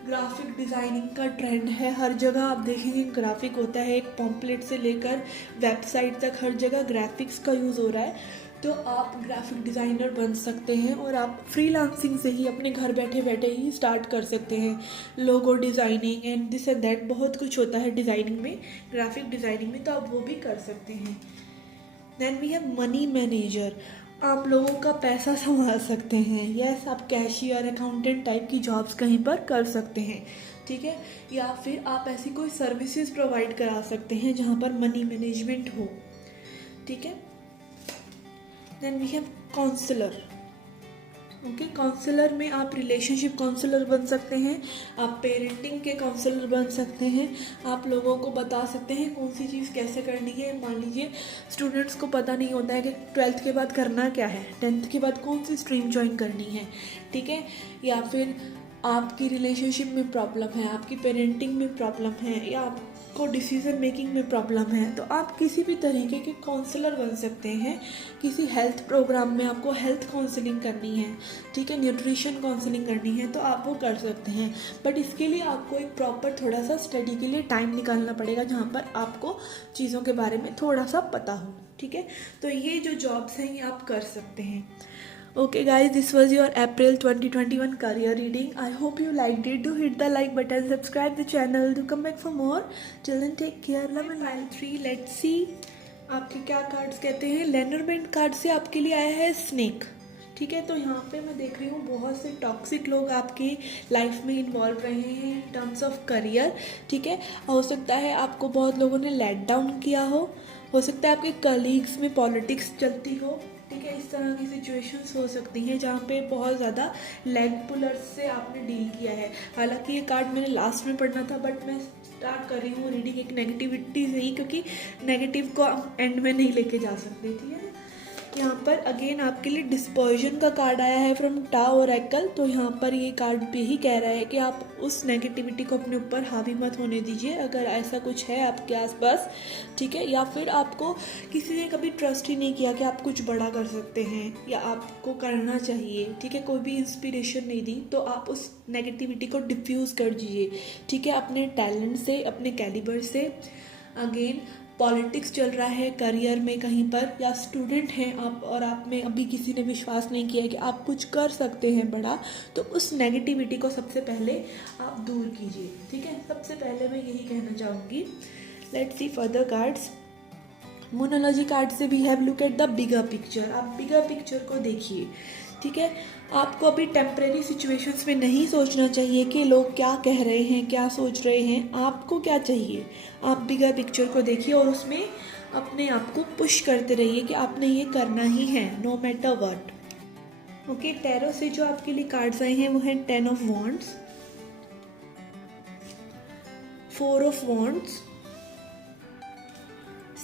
ग्राफिक डिज़ाइनिंग का ट्रेंड है, हर जगह आप देखेंगे ग्राफिक होता है, एक पॉम्पलेट से लेकर वेबसाइट तक हर जगह ग्राफिक्स का यूज़ हो रहा है। तो आप ग्राफिक डिज़ाइनर बन सकते हैं और आप फ्रीलांसिंग से ही अपने घर बैठे बैठे ही स्टार्ट कर सकते हैं। Logo designing and this and that, बहुत कुछ होता है डिज़ाइनिंग में, ग्राफिक डिज़ाइनिंग में, तो आप वो भी कर सकते हैं। Then we have money manager, आप लोगों का पैसा संभाल सकते हैं। यस, आप कैशियर, अकाउंटेंट टाइप की जॉब्स कहीं पर कर सकते हैं, ठीक है। या फिर आप ऐसी कोई सर्विसेज प्रोवाइड करा सकते हैं जहाँ पर मनी मैनेजमेंट हो, ठीक है। Then we have counsellor, okay. Counsellor में आप रिलेशनशिप काउंसलर बन सकते हैं, आप पेरेंटिंग के काउंसलर बन सकते हैं, आप लोगों को बता सकते हैं कौन सी चीज़ कैसे करनी है। मान लीजिए स्टूडेंट्स को पता नहीं होता है कि 12th के बाद करना क्या है, 10th के बाद कौन सी स्ट्रीम ज्वाइन करनी है, ठीक है। या फिर आपकी रिलेशनशिप में प्रॉब्लम है, आपकी पेरेंटिंग में प्रॉब्लम है, या आपको डिसीजन मेकिंग में प्रॉब्लम है, तो आप किसी भी तरीके के काउंसलर बन सकते हैं। किसी हेल्थ प्रोग्राम में आपको हेल्थ काउंसलिंग करनी है, ठीक है, न्यूट्रिशन काउंसलिंग करनी है, तो आप वो कर सकते हैं। बट इसके लिए आपको एक प्रॉपर थोड़ा सा स्टडी के लिए टाइम निकालना पड़ेगा, जहाँ पर आपको चीज़ों के बारे में थोड़ा सा पता हो, ठीक है। तो ये जो जॉब्स हैं ये आप कर सकते हैं। Okay guys, this was your April 2021 career reading. I hope you liked it. Do hit the like button, subscribe the channel, do come back for more. Till then take care, love and file 3. Let's see आपके क्या cards कहते हैं। लेनरबैंड card से आपके लिए आया है snake, ठीक है। तो यहाँ पे मैं देख रही हूँ बहुत से टॉक्सिक लोग आपकी लाइफ में इन्वॉल्व रहे हैं इन टर्म्स ऑफ करियर, ठीक है। हो सकता है आपको बहुत लोगों ने लेट डाउन किया हो सकता है आपके कलीग्स में पॉलिटिक्स चलती हो, ठीक है। इस तरह की सिचुएशंस हो सकती हैं जहाँ पे बहुत ज़्यादा लेग पुलर्स से आपने डील किया है। हालांकि ये कार्ड मैंने लास्ट में पढ़ना था, बट मैं स्टार्ट कर रही हूँ रीडिंग एक नेगेटिविटी से ही, क्योंकि नेगेटिव को एंड में नहीं लेके जा सकते, ठीक है। यहाँ पर अगेन आपके लिए डिस्पर्जन का कार्ड आया है फ्रॉम टाओ ओरेकल। तो यहाँ पर ये कार्ड भी ही कह रहा है कि आप उस नेगेटिविटी को अपने ऊपर हावी मत होने दीजिए, अगर ऐसा कुछ है आपके आसपास, ठीक है। या फिर आपको किसी ने कभी ट्रस्ट ही नहीं किया कि आप कुछ बड़ा कर सकते हैं या आपको करना चाहिए, ठीक है, कोई भी इंस्पिरेशन नहीं दी, तो आप उस नेगेटिविटी को डिफ्यूज़ कर दीजिए, ठीक है, अपने टैलेंट से, अपने कैलिबर से। अगेन पॉलिटिक्स चल रहा है करियर में कहीं पर, या स्टूडेंट हैं आप और आप में अभी किसी ने विश्वास नहीं किया कि आप कुछ कर सकते हैं बड़ा, तो उस नेगेटिविटी को सबसे पहले आप दूर कीजिए, ठीक है। सबसे पहले मैं यही कहना चाहूँगी। Let's see further cards. Moonology card से we have look at the bigger picture. आप बिगर पिक्चर को देखिए, ठीक है। आपको अभी टेम्परेरी सिचुएशंस में नहीं सोचना चाहिए कि लोग क्या कह रहे हैं, क्या सोच रहे हैं। आपको क्या चाहिए, आप बिगर पिक्चर को देखिए और उसमें अपने आप को पुश करते रहिए कि आपने ये करना ही है, no matter what. Okay, tarot से जो आपके लिए कार्ड्स आए हैं वो हैं 10 of wands, 4 of wands,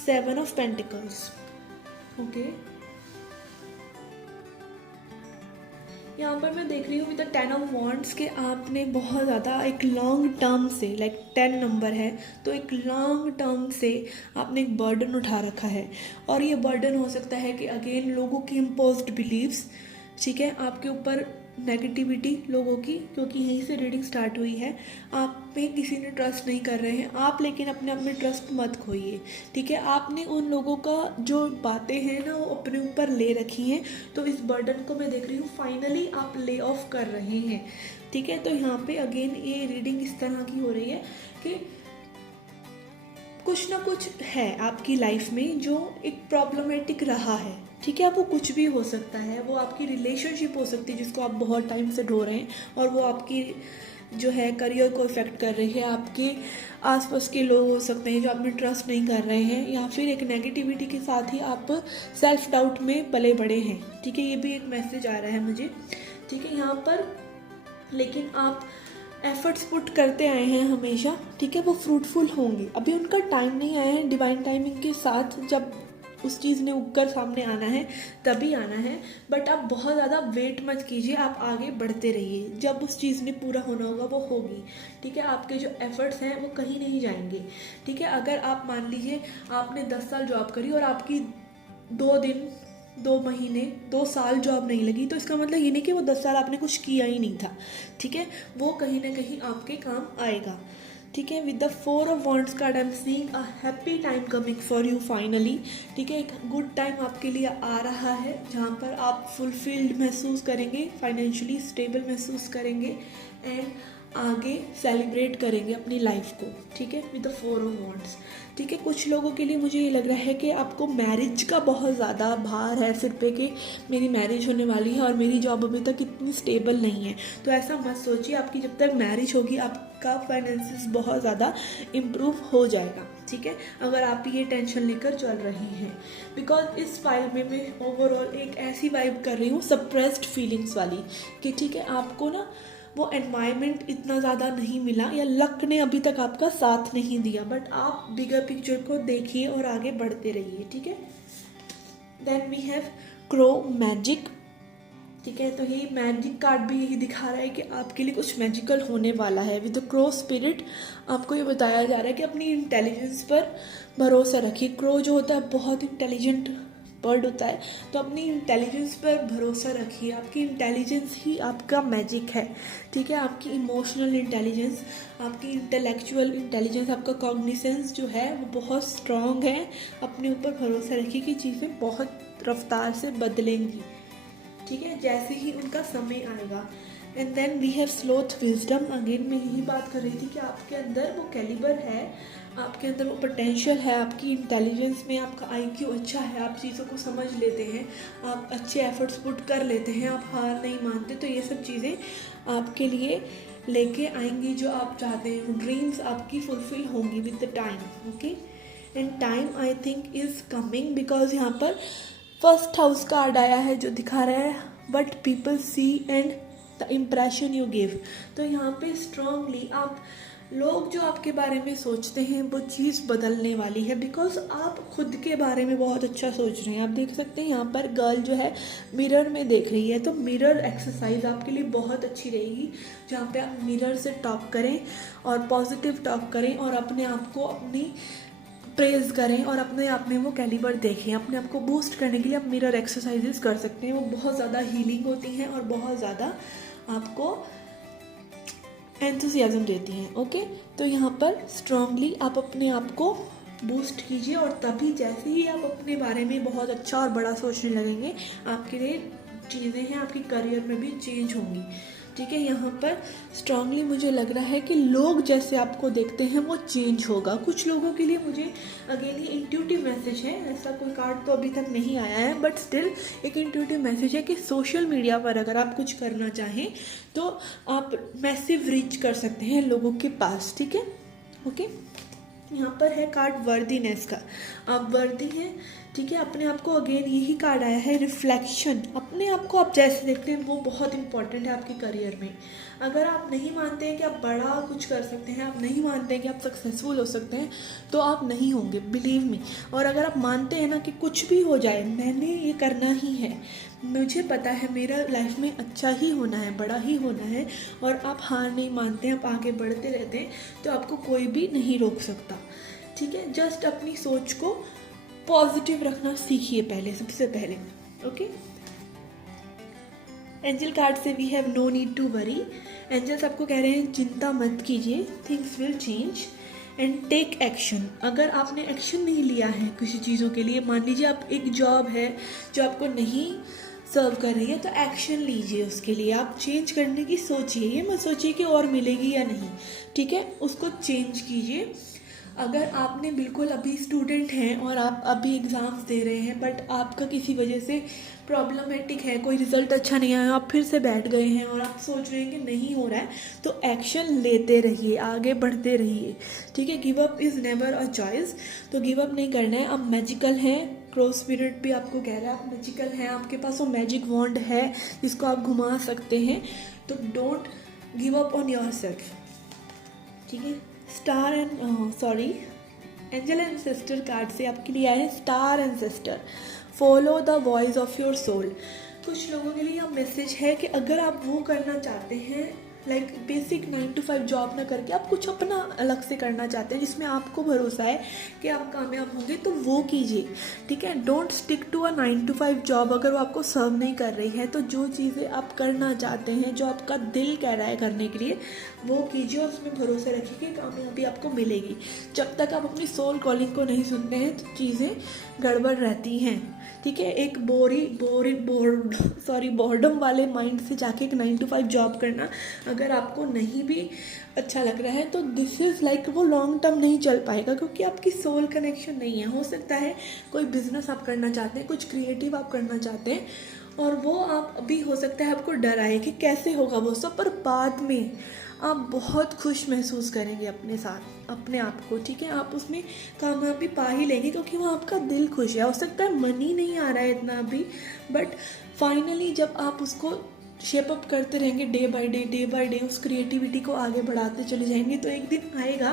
7 of pentacles. Okay, यहाँ पर मैं देख रही हूँ विद द 10 ऑफ वॉन्ड्स के आपने बहुत ज़्यादा एक लॉन्ग टर्म से, लाइक 10 नंबर है तो एक लॉन्ग टर्म से आपने एक बर्डन उठा रखा है। और ये बर्डन हो सकता है कि अगेन लोगों की इम्पोज्ड बिलीव्स, ठीक है, आपके ऊपर नेगेटिविटी लोगों की, क्योंकि यहीं से रीडिंग स्टार्ट हुई है। आप में किसी ने ट्रस्ट नहीं कर रहे हैं आप, लेकिन अपने अपने ट्रस्ट मत खोइए, ठीक है। आपने उन लोगों का जो बातें हैं ना वो अपने ऊपर ले रखी हैं, तो इस बर्डन को मैं देख रही हूँ फाइनली आप ले ऑफ कर रहे हैं, ठीक है। तो यहाँ पे अगेन ये रीडिंग इस तरह की हो रही है कि कुछ ना कुछ है आपकी लाइफ में जो एक प्रॉब्लमेटिक रहा है, ठीक है। वो कुछ भी हो सकता है, वो आपकी रिलेशनशिप हो सकती है जिसको आप बहुत टाइम से ढो रहे हैं और वो आपकी जो है करियर को इफ़ेक्ट कर रही है। आपके आसपास के लोग हो सकते हैं जो आप में ट्रस्ट नहीं कर रहे हैं, या फिर एक नेगेटिविटी के साथ ही आप सेल्फ डाउट में पले बड़े हैं, ठीक है। ये भी एक मैसेज आ रहा है मुझे, ठीक है, यहाँ पर। लेकिन आप एफर्ट्स पुट करते आए हैं हमेशा, ठीक है, वो फ्रूटफुल होंगे। अभी उनका टाइम नहीं आया है, डिवाइन टाइमिंग के साथ जब उस चीज़ ने उगकर सामने आना है तभी आना है। बट आप बहुत ज़्यादा वेट मत कीजिए, आप आगे बढ़ते रहिए, जब उस चीज़ ने पूरा होना होगा वो होगी, ठीक है। आपके जो एफर्ट्स हैं वो कहीं नहीं जाएंगे, ठीक है। अगर आप मान लीजिए आपने 10 साल जॉब करी और आपकी 2 दिन, 2 महीने, 2 साल जॉब नहीं लगी, तो इसका मतलब ये नहीं कि वो 10 साल आपने कुछ किया ही नहीं था, ठीक है। वो कहीं ना कहीं आपके काम आएगा, ठीक है। With the 4 of wands card I am seeing a happy time coming for you finally, ठीक है। एक गुड टाइम आपके लिए आ रहा है जहाँ पर आप फुलफिल्ड महसूस करेंगे, फाइनेंशियली स्टेबल महसूस करेंगे एंड आगे सेलिब्रेट करेंगे अपनी लाइफ को, ठीक है। विद द 4 ऑफ वॉन्ड्स, ठीक है। कुछ लोगों के लिए मुझे ये लग रहा है कि आपको मैरिज का बहुत ज़्यादा भार है सिर पे कि मेरी मैरिज होने वाली है और मेरी जॉब अभी तक इतनी स्टेबल नहीं है। तो ऐसा मत सोचिए, आपकी जब तक मैरिज होगी आपका फाइनेंसिस बहुत ज़्यादा इम्प्रूव हो जाएगा, ठीक है, अगर आप ये टेंशन लेकर चल रही हैं। बिकॉज इस फाइल में मैं ओवरऑल एक ऐसी वाइब कर रही हूँ सप्रेस्ड फीलिंग्स वाली कि ठीक है, आपको ना वो एनवायरनमेंट इतना ज़्यादा नहीं मिला या लक ने अभी तक आपका साथ नहीं दिया, बट आप बिगर पिक्चर को देखिए और आगे बढ़ते रहिए, ठीक है। Then we have crow magic, ठीक है। तो ये मैजिक कार्ड भी यही दिखा रहा है कि आपके लिए कुछ मैजिकल होने वाला है। विद द क्रो स्पिरिट आपको ये बताया जा रहा है कि अपनी इंटेलिजेंस पर भरोसा रखिए। क्रो जो होता है बहुत इंटेलिजेंट बर्ड होता है, तो अपनी इंटेलिजेंस पर भरोसा रखिए। आपकी इंटेलिजेंस ही आपका मैजिक है, ठीक है। आपकी इमोशनल इंटेलिजेंस, आपकी इंटेलेक्चुअल इंटेलिजेंस, आपका कॉग्निसेंस जो है वो बहुत स्ट्रॉन्ग है। अपने ऊपर भरोसा रखिए कि चीज़ें बहुत रफ्तार से बदलेंगी, ठीक है, जैसे ही उनका समय आएगा। And then we have sloth wisdom. Again मैं यही बात कर रही थी कि आपके अंदर वो कैलिबर है, आपके अंदर वो पोटेंशियल है, आपकी इंटेलिजेंस में आपका आईक्यू अच्छा है, आप चीज़ों को समझ लेते हैं, आप अच्छे एफर्ट्स पुट कर लेते हैं, आप हार नहीं मानते। तो ये सब चीज़ें आपके लिए लेके आएंगी जो आप चाहते हैं। ड्रीम्स आपकी फुलफिल होंगी with the time, okay. And time I think is coming because यहाँ पर फर्स्ट हाउस कार्ड आया है जो दिखा रहा है what people see and the impression you give. तो यहाँ पे स्ट्रांगली आप लोग जो आपके बारे में सोचते हैं वो चीज़ बदलने वाली है, बिकॉज आप खुद के बारे में बहुत अच्छा सोच रहे हैं। आप देख सकते हैं यहाँ पर गर्ल जो है मिरर में देख रही है, तो मिरर एक्सरसाइज आपके लिए बहुत अच्छी रहेगी, जहाँ पे आप मिरर से टॉक करें और पॉजिटिव टॉक करें और अपने आप को अपनी प्रेज करें और अपने आप में वो कैलिबर देखें। अपने आप को बूस्ट करने के लिए आप मिरर एक्सरसाइजेस कर सकते हैं, वो बहुत ज़्यादा हीलिंग होती हैं और बहुत ज़्यादा आपको एंथुसियाज्म देती हैं, ओके। तो यहाँ पर स्ट्रांगली आप अपने आप को बूस्ट कीजिए और तभी जैसे ही आप अपने बारे में बहुत अच्छा और बड़ा सोचने लगेंगे, आपके लिए चीज़ें हैं आपके करियर में भी चेंज होंगी, ठीक है। यहाँ पर स्ट्रांगली मुझे लग रहा है कि लोग जैसे आपको देखते हैं वो चेंज होगा। कुछ लोगों के लिए मुझे अगेन ये इंट्यूटिव मैसेज है, ऐसा कोई कार्ड तो अभी तक नहीं आया है, बट स्टिल एक इंट्यूटिव मैसेज है कि सोशल मीडिया पर अगर आप कुछ करना चाहें तो आप मैसिव रीच कर सकते हैं लोगों के पास, ठीक है, ओके। यहाँ पर है कार्ड वर्दीनेस का, आप वर्दी हैं, ठीक है। अपने आप को अगेन यही कार्ड आया है रिफ्लेक्शन। अपने आप को आप जैसे देखते हैं वो बहुत इंपॉर्टेंट है आपके करियर में। अगर आप नहीं मानते हैं कि आप बड़ा कुछ कर सकते हैं, आप नहीं मानते हैं कि आप सक्सेसफुल हो सकते हैं, तो आप नहीं होंगे, बिलीव मी। और अगर आप मानते हैं ना कि कुछ भी हो जाए मैंने ये करना ही है, मुझे पता है मेरा लाइफ में अच्छा ही होना है, बड़ा ही होना है, और आप हार नहीं मानते हैं, आप आगे बढ़ते रहते हैं, तो आपको कोई भी नहीं रोक सकता, ठीक है। जस्ट अपनी सोच को पॉजिटिव रखना सीखिए पहले, सबसे पहले, ओके। एंजल कार्ड से we have no need to worry. Angels आपको कह रहे हैं चिंता मत कीजिए, things will change and take action. अगर आपने एक्शन नहीं लिया है किसी चीज़ों के लिए, मान लीजिए आप एक जॉब है जो आपको नहीं सर्व कर रही है, तो एक्शन लीजिए उसके लिए। आप चेंज करने की सोचिए, ये मत सोचिए कि और मिलेगी या नहीं, ठीक है, उसको चेंज कीजिए। अगर आपने बिल्कुल अभी स्टूडेंट हैं और आप अभी एग्ज़ाम्स दे रहे हैं बट आपका किसी वजह से प्रॉब्लमेटिक है, कोई रिज़ल्ट अच्छा नहीं आया, आप फिर से बैठ गए हैं और आप सोच रहे हैं कि नहीं हो रहा है, तो एक्शन लेते रहिए, आगे बढ़ते रहिए, ठीक है। Give up is never a choice, तो गिव अप नहीं करना है। आप मैजिकल हैं, क्रॉस स्पिरिट भी आपको कह रहा है आप मैजिकल हैं, आपके पास वो मैजिक वॉन्ड है जिसको आप घुमा सकते हैं, तो don't give up on yourself, ठीक है। Star and angel and sister card से आपके लिए आए हैं star and sister, follow the voice of your soul. कुछ लोगों के लिए यह मैसेज है कि अगर आप वो करना चाहते हैं, लाइक बेसिक 9 to 5 जॉब ना करके आप कुछ अपना अलग से करना चाहते हैं जिसमें आपको भरोसा है कि आप कामयाब होंगे, तो वो कीजिए, ठीक है। Don't stick to a 9 to 5 job अगर वो आपको सर्व नहीं कर रही है। तो जो चीज़ें आप करना चाहते हैं, जो आपका दिल कह रहा है करने के लिए, वो कीजिए और उसमें भरोसा रखिए कि कामयाबी आपको मिलेगी। जब तक आप अपनी सोल कॉलिंग को नहीं सुनते हैं तो चीज़ें गड़बड़ रहती हैं, ठीक है। एक बोर्डम वाले माइंड से जाके एक 9 to 5 जॉब करना अगर आपको नहीं भी अच्छा लग रहा है तो दिस इज़ लाइक वो लॉन्ग टर्म नहीं चल पाएगा, क्योंकि आपकी सोल कनेक्शन नहीं है। हो सकता है कोई बिजनेस आप करना चाहते हैं, कुछ क्रिएटिव आप करना चाहते हैं, और वो आप अभी हो सकता है आपको डर आए कि कैसे होगा वो सब, पर बाद में आप बहुत खुश महसूस करेंगे अपने साथ, अपने आप को, ठीक है। आप उसमें कामयाबी पा ही लेंगे क्योंकि वहाँ आपका दिल खुश है। हो सकता है मनी नहीं आ रहा है इतना अभी, बट फाइनली जब आप उसको शेप अप करते रहेंगे डे बाय डे उस क्रिएटिविटी को आगे बढ़ाते चले जाएंगे, तो एक दिन आएगा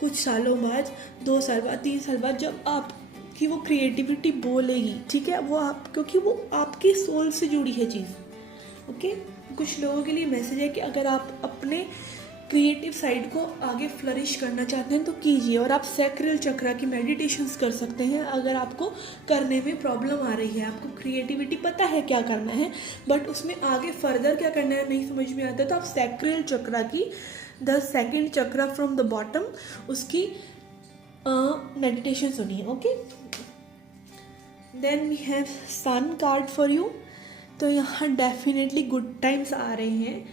कुछ सालों बाद, 2 साल बाद, 3 साल बाद, जब आपकी वो क्रिएटिविटी बोलेगी, ठीक है। वो आप, क्योंकि वो आपकी सोल से जुड़ी है चीज़, ओके। कुछ लोगों के लिए मैसेज है कि अगर आप अपने क्रिएटिव साइड को आगे फ्लरिश करना चाहते हैं तो कीजिए, और आप सैक्रल चक्रा की मेडिटेशंस कर सकते हैं अगर आपको करने में प्रॉब्लम आ रही है। आपको क्रिएटिविटी पता है क्या करना है, बट उसमें आगे फर्दर क्या करना है नहीं समझ में आता, तो आप सैक्रल चक्रा की 10 second chakra from the bottom उसकी मेडिटेशन सुनिए, okay. Then we have sun card for you. तो यहाँ डेफिनेटली गुड टाइम्स आ रहे हैं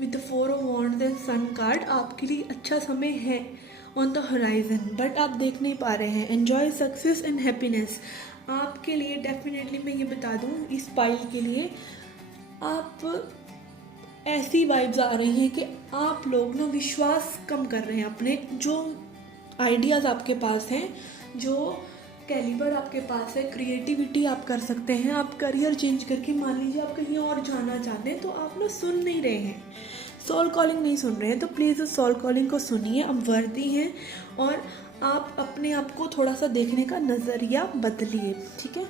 with the 4 of Wands and sun card. आपके लिए अच्छा समय है ऑन द होराइजन, बट आप देख नहीं पा रहे हैं। एन्जॉय सक्सेस एंड हैप्पीनेस आपके लिए डेफिनेटली मैं ये बता दूँ, इस पाइल के लिए आप ऐसी वाइब्स आ रही हैं कि आप लोग ना विश्वास कम कर रहे हैं अपने, जो आइडियाज़ आपके पास हैं, जो कैलिबर आपके पास है, क्रिएटिविटी आप कर सकते हैं। आप करियर चेंज करके, मान लीजिए आप कहीं और जाना चाहते हैं, तो आप ना सुन नहीं रहे हैं, सोल कॉलिंग नहीं सुन रहे हैं, तो प्लीज़ उस सोल कॉलिंग को सुनिए। आप वर्दी हैं और आप अपने आप को थोड़ा सा देखने का नज़रिया बदलिए, ठीक है।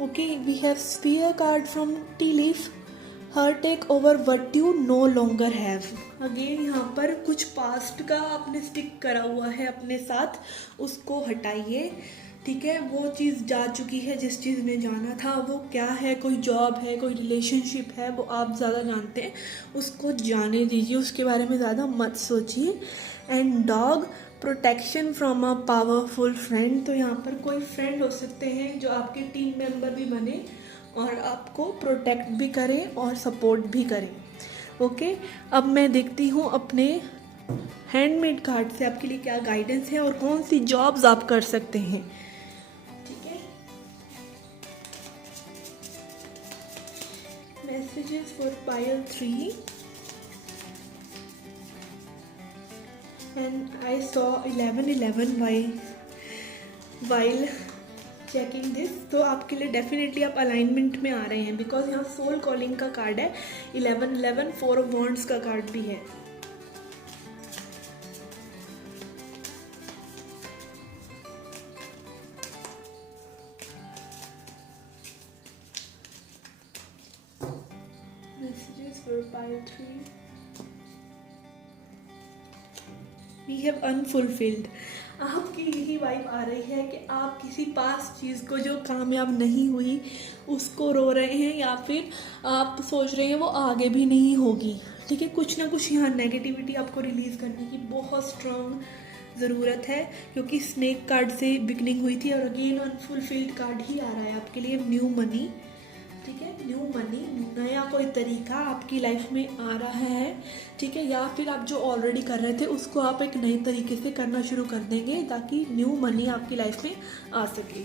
Okay, we have sphere card from tea leaf. हर take over what you no longer have. Again यहाँ पर कुछ पास्ट का आपने स्टिक करा हुआ है अपने साथ, उसको हटाइए, ठीक है। वो चीज़ जा चुकी है, जिस चीज़ ने जाना था वो क्या है, कोई जॉब है, कोई रिलेशनशिप है, वो आप ज़्यादा जानते हैं, उसको जाने दीजिए, उसके बारे में ज़्यादा मत सोचिए। And dog, protection from a powerful friend. तो यहाँ पर कोई फ्रेंड हो सकते हैं जो आपके टीम मेंबर भी बने और आपको प्रोटेक्ट भी करें और सपोर्ट भी करें, ओके। अब मैं देखती हूँ अपने हैंडमेड कार्ड से आपके लिए क्या गाइडेंस है और कौन सी जॉब्स आप कर सकते हैं, ठीक है। Messages for pile 3 and I saw 11 while checking this. तो आपके लिए डेफिनेटली आप अलाइनमेंट में आ रहे हैं, बिकॉज यहाँ सोल कॉलिंग का कार्ड है, 11 4 of Wands का कार्ड भी है। Messages for pile 3. We have unfulfilled. आपकी यही वाइब आ रही है कि आप किसी पास चीज़ को जो कामयाब नहीं हुई उसको रो रहे हैं, या फिर आप सोच रहे हैं वो आगे भी नहीं होगी, ठीक है। कुछ ना कुछ यहाँ नेगेटिविटी आपको रिलीज़ करने की बहुत स्ट्रॉन्ग ज़रूरत है, क्योंकि स्नेक कार्ड से बिगनिंग हुई थी और अगेन अनफुलफिल्ड कार्ड ही आ रहा है आपके लिए। न्यू मनी, ठीक है, न्यू मनी, नया कोई तरीका आपकी लाइफ में आ रहा है, ठीक है। या फिर आप जो ऑलरेडी कर रहे थे उसको आप एक नए तरीके से करना शुरू कर देंगे ताकि न्यू मनी आपकी लाइफ में आ सके,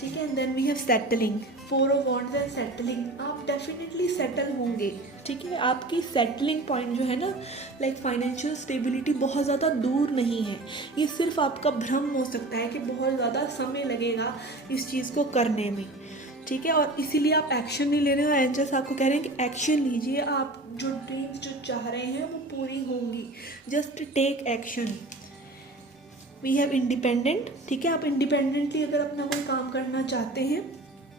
ठीक है। And then we have settling, 4 of Wands and settling. आप डेफिनेटली सेटल होंगे, ठीक है। आपकी सेटलिंग पॉइंट जो है ना, लाइक फाइनेंशियल स्टेबिलिटी बहुत ज़्यादा दूर नहीं है, ये सिर्फ आपका भ्रम हो सकता है कि बहुत ज़्यादा समय लगेगा इस चीज़ को करने में, ठीक है। और इसीलिए आप एक्शन नहीं ले रहे हो, एंजल्स आपको कह रहे हैं कि एक्शन लीजिए, आप जो ड्रीम्स जो चाह रहे हैं वो पूरी होंगी, just take action. We have independent, ठीक है। आप इंडिपेंडेंटली अगर अपना कोई काम करना चाहते हैं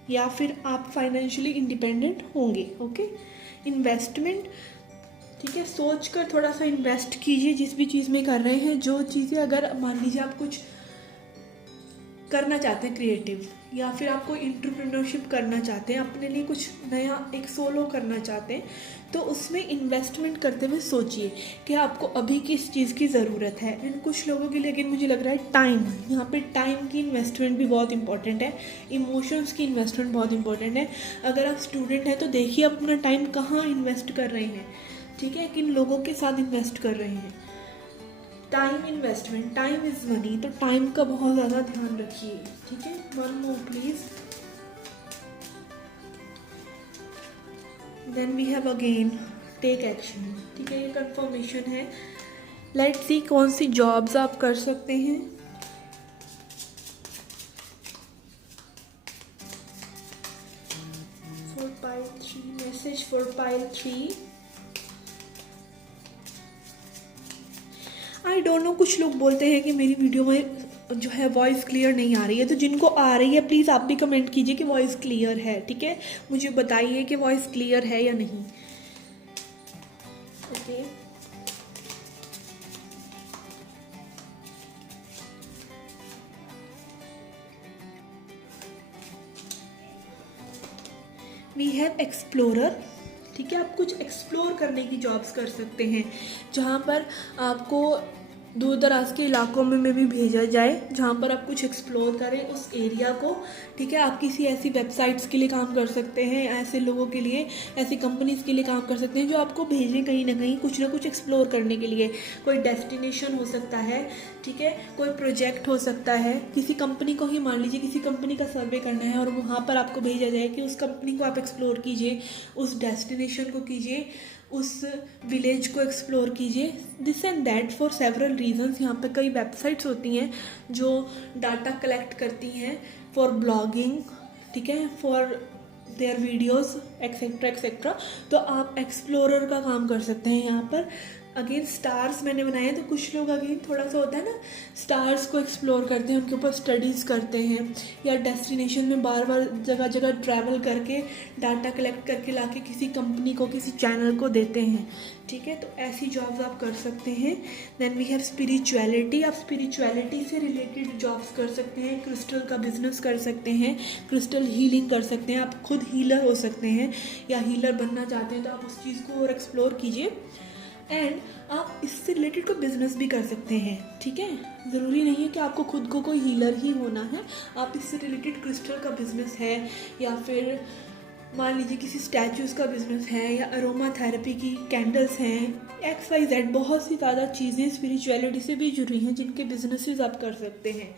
या फिर आप फाइनेंशियली इंडिपेंडेंट होंगे, ओके। इन्वेस्टमेंट, ठीक है, सोच कर थोड़ा सा इन्वेस्ट कीजिए जिस भी चीज़ में कर रहे हैं। जो चीज़ें अगर मान लीजिए आप कुछ करना चाहते हैं क्रिएटिव, या फिर आप कोई एंटरप्रेन्योरशिप करना चाहते हैं, अपने लिए कुछ नया एक सोलो करना चाहते हैं, तो उसमें इन्वेस्टमेंट करते हुए सोचिए कि आपको अभी किस चीज़ की ज़रूरत है। एंड कुछ लोगों के लिए, लेकिन मुझे लग रहा है टाइम, यहाँ पे टाइम की इन्वेस्टमेंट भी बहुत इंपॉर्टेंट है, इमोशंस की इन्वेस्टमेंट बहुत इंपॉर्टेंट है। अगर आप स्टूडेंट हैं तो देखिए अपना टाइम कहाँ इन्वेस्ट कर रहे हैं, ठीक है, किन लोगों के साथ इन्वेस्ट कर रहे हैं। Time investment, time is money, तो टाइम का बहुत ज़्यादा ध्यान रखिए, ठीक है। One more please. Then we have again take action, ठीक है, ये कंफर्मेशन है। लेट्स सी कौन सी जॉब्स आप कर सकते हैं। For pile 3, message for pile 3। I don't know, कुछ लोग बोलते हैं कि मेरी वीडियो में जो है वॉइस क्लियर नहीं आ रही है, तो जिनको आ रही है प्लीज़ आप भी कमेंट कीजिए कि वॉइस क्लियर है, ठीक है। मुझे बताइए कि वॉइस क्लियर है या नहीं, ओके। वी हैव एक्सप्लोरर, ठीक है। आप कुछ एक्सप्लोर करने की जॉब्स कर सकते हैं, जहाँ पर आपको दूर दराज के इलाकों में भी भेजा जाए, जहाँ पर आप कुछ एक्सप्लोर करें उस एरिया को, ठीक है। आप किसी ऐसी वेबसाइट्स के लिए काम कर सकते हैं, ऐसे लोगों के लिए, ऐसी कंपनीज़ के लिए काम कर सकते हैं जो आपको भेजें कहीं ना कहीं कुछ ना कुछ एक्सप्लोर करने के लिए। कोई डेस्टिनेशन हो सकता है, ठीक है, कोई प्रोजेक्ट हो सकता है, किसी कंपनी को ही मान लीजिए किसी कंपनी का सर्वे करना है और वहाँ पर आपको भेजा जाए कि उस कंपनी को आप एक्सप्लोर कीजिए, उस डेस्टिनेशन को कीजिए, उस विलेज को एक्सप्लोर कीजिए। This and that for several reasons. यहाँ पे कई वेबसाइट्स होती हैं जो डाटा कलेक्ट करती हैं फॉर ब्लॉगिंग, ठीक है, for their videos etcetera etcetera. तो आप एक्सप्लोरर का काम कर सकते हैं यहाँ पर। अगेन स्टार्स मैंने बनाए हैं, तो कुछ लोग अगेन थोड़ा सा होता है ना, स्टार्स को एक्सप्लोर करते हैं, उनके ऊपर स्टडीज़ करते हैं, या डेस्टिनेशन में बार बार जगह जगह ट्रैवल करके डाटा कलेक्ट करके लाके किसी कंपनी को, किसी चैनल को देते हैं, ठीक है। तो ऐसी जॉब्स आप कर सकते हैं। देन वी हैव स्पिरिचुअलिटी, आप स्पिरिचुअलिटी से रिलेटेड जॉब्स कर सकते हैं, क्रिस्टल का बिजनेस कर सकते हैं, क्रिस्टल हीलिंग कर सकते हैं, आप खुद हीलर हो सकते हैं या हीलर बनना चाहते हैं तो आप उस चीज़ को और एक्सप्लोर कीजिए। एंड आप इससे रिलेटेड कोई बिजनेस भी कर सकते हैं, ठीक है। ज़रूरी नहीं है कि आपको खुद को कोई हीलर ही होना है, आप इससे रिलेटेड क्रिस्टल का बिजनेस है, या फिर मान लीजिए किसी स्टैचूज़ का बिजनेस है, या अरोमा थेरेपी की कैंडल्स हैं, XYZ बहुत सी ज़्यादा चीज़ें स्पिरिचुअलिटी से भी जुड़ी हैं जिनके बिजनेसेस आप कर सकते हैं,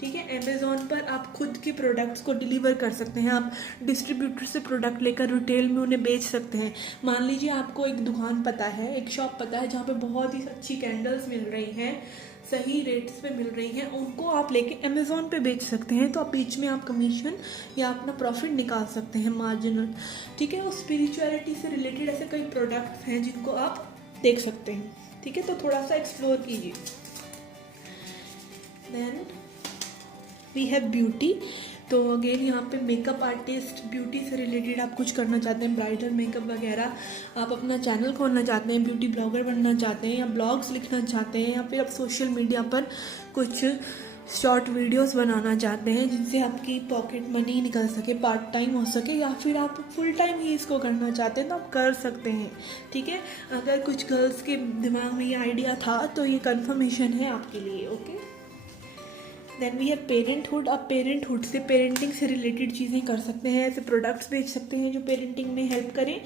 ठीक है। अमेज़ॉन पर आप खुद के प्रोडक्ट्स को डिलीवर कर सकते हैं, आप डिस्ट्रीब्यूटर से प्रोडक्ट लेकर रिटेल में उन्हें बेच सकते हैं। मान लीजिए आपको एक दुकान पता है, एक शॉप पता है जहाँ पे बहुत ही अच्छी कैंडल्स मिल रही हैं, सही रेट्स पे मिल रही हैं, उनको आप लेके अमेज़ॉन पे बेच सकते हैं। तो आप बीच में आप कमीशन या अपना प्रॉफिट निकाल सकते हैं, मार्जिनल, ठीक है। और स्पिरिचुअलिटी से रिलेटेड ऐसे कई प्रोडक्ट्स हैं जिनको आप देख सकते हैं, ठीक है। तो थोड़ा सा एक्सप्लोर कीजिए। देन वी हैव ब्यूटी, तो अगेन यहाँ पे मेकअप आर्टिस्ट, ब्यूटी से रिलेटेड आप कुछ करना चाहते हैं, ब्राइडल मेकअप वगैरह, आप अपना चैनल खोलना चाहते हैं, ब्यूटी ब्लॉगर बनना चाहते हैं, या ब्लॉग्स लिखना चाहते हैं, या फिर आप सोशल मीडिया पर कुछ शॉर्ट वीडियोस बनाना चाहते हैं जिनसे आपकी पॉकेट मनी निकल सके, पार्ट टाइम हो सके, या फिर आप फुल टाइम ही इसको करना चाहते हैं तो आप कर सकते हैं, ठीक है। अगर कुछ गर्ल्स के दिमाग में ये आइडिया था तो ये कंफर्मेशन है आपके लिए, okay. Then we have parenthood, आप पेरेंटहुड से, पेरेंटिंग से रिलेटेड चीज़ें कर सकते हैं, ऐसे प्रोडक्ट्स बेच सकते हैं जो पेरेंटिंग में हेल्प करें,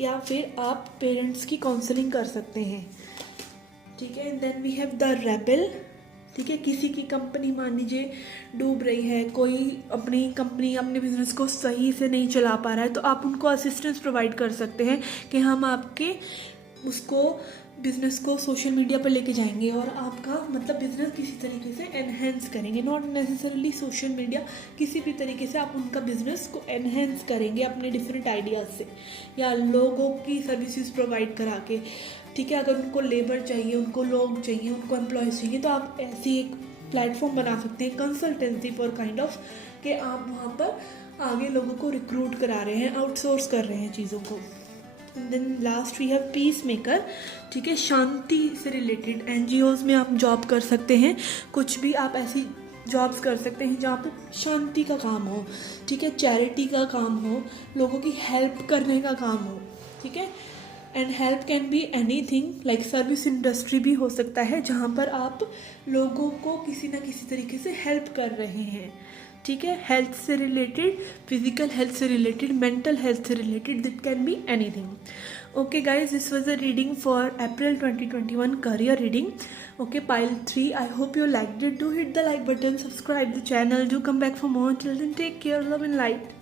या फिर आप पेरेंट्स की काउंसलिंग कर सकते हैं, ठीक है। Then we have the rebel, ठीक है, किसी की कंपनी मान लीजिए डूब रही है, कोई अपनी कंपनी अपने बिजनेस को सही से नहीं चला पा रहा है, तो आप उनको असिस्टेंस प्रोवाइड कर सकते हैं कि हम आपके उसको बिज़नेस को सोशल मीडिया पर लेके जाएंगे और आपका मतलब बिज़नेस किसी तरीके से एनहेंस करेंगे, नॉट नेसेसरली सोशल मीडिया, किसी भी तरीके से आप उनका बिज़नेस को एनहेंस करेंगे अपने डिफरेंट आइडियाज़ से या लोगों की सर्विसेज प्रोवाइड करा के, ठीक है। अगर उनको लेबर चाहिए, उनको लोग चाहिए, उनको एम्प्लॉयज़ चाहिए, तो आप ऐसी एक प्लेटफॉर्म बना सकते हैं कंसल्टेंसी फॉर काइंड ऑफ, कि आप वहाँ पर आगे लोगों को रिक्रूट करा रहे हैं, आउटसोर्स कर रहे हैं चीज़ों को। Then last we have peacemaker, ठीक है। शांति से रिलेटेड NGOs में आप जॉब कर सकते हैं, कुछ भी आप ऐसी जॉब्स कर सकते हैं जहाँ पे शांति का काम हो, ठीक है, चैरिटी का काम हो, लोगों की हेल्प करने का काम हो, ठीक है। And help can be anything, like service industry भी हो सकता है जहाँ पर आप लोगों को किसी ना किसी तरीके से हेल्प कर रहे हैं, ठीक है। हेल्थ से रिलेटेड, फिजिकल हेल्थ से रिलेटेड, मेंटल हेल्थ से related, that can be anything. Okay guys, this was a reading for April 2021 career reading. Okay, pile 3. I hope you liked it. Do hit the like button, subscribe the channel, do come back for more. Till then, take care, love and light.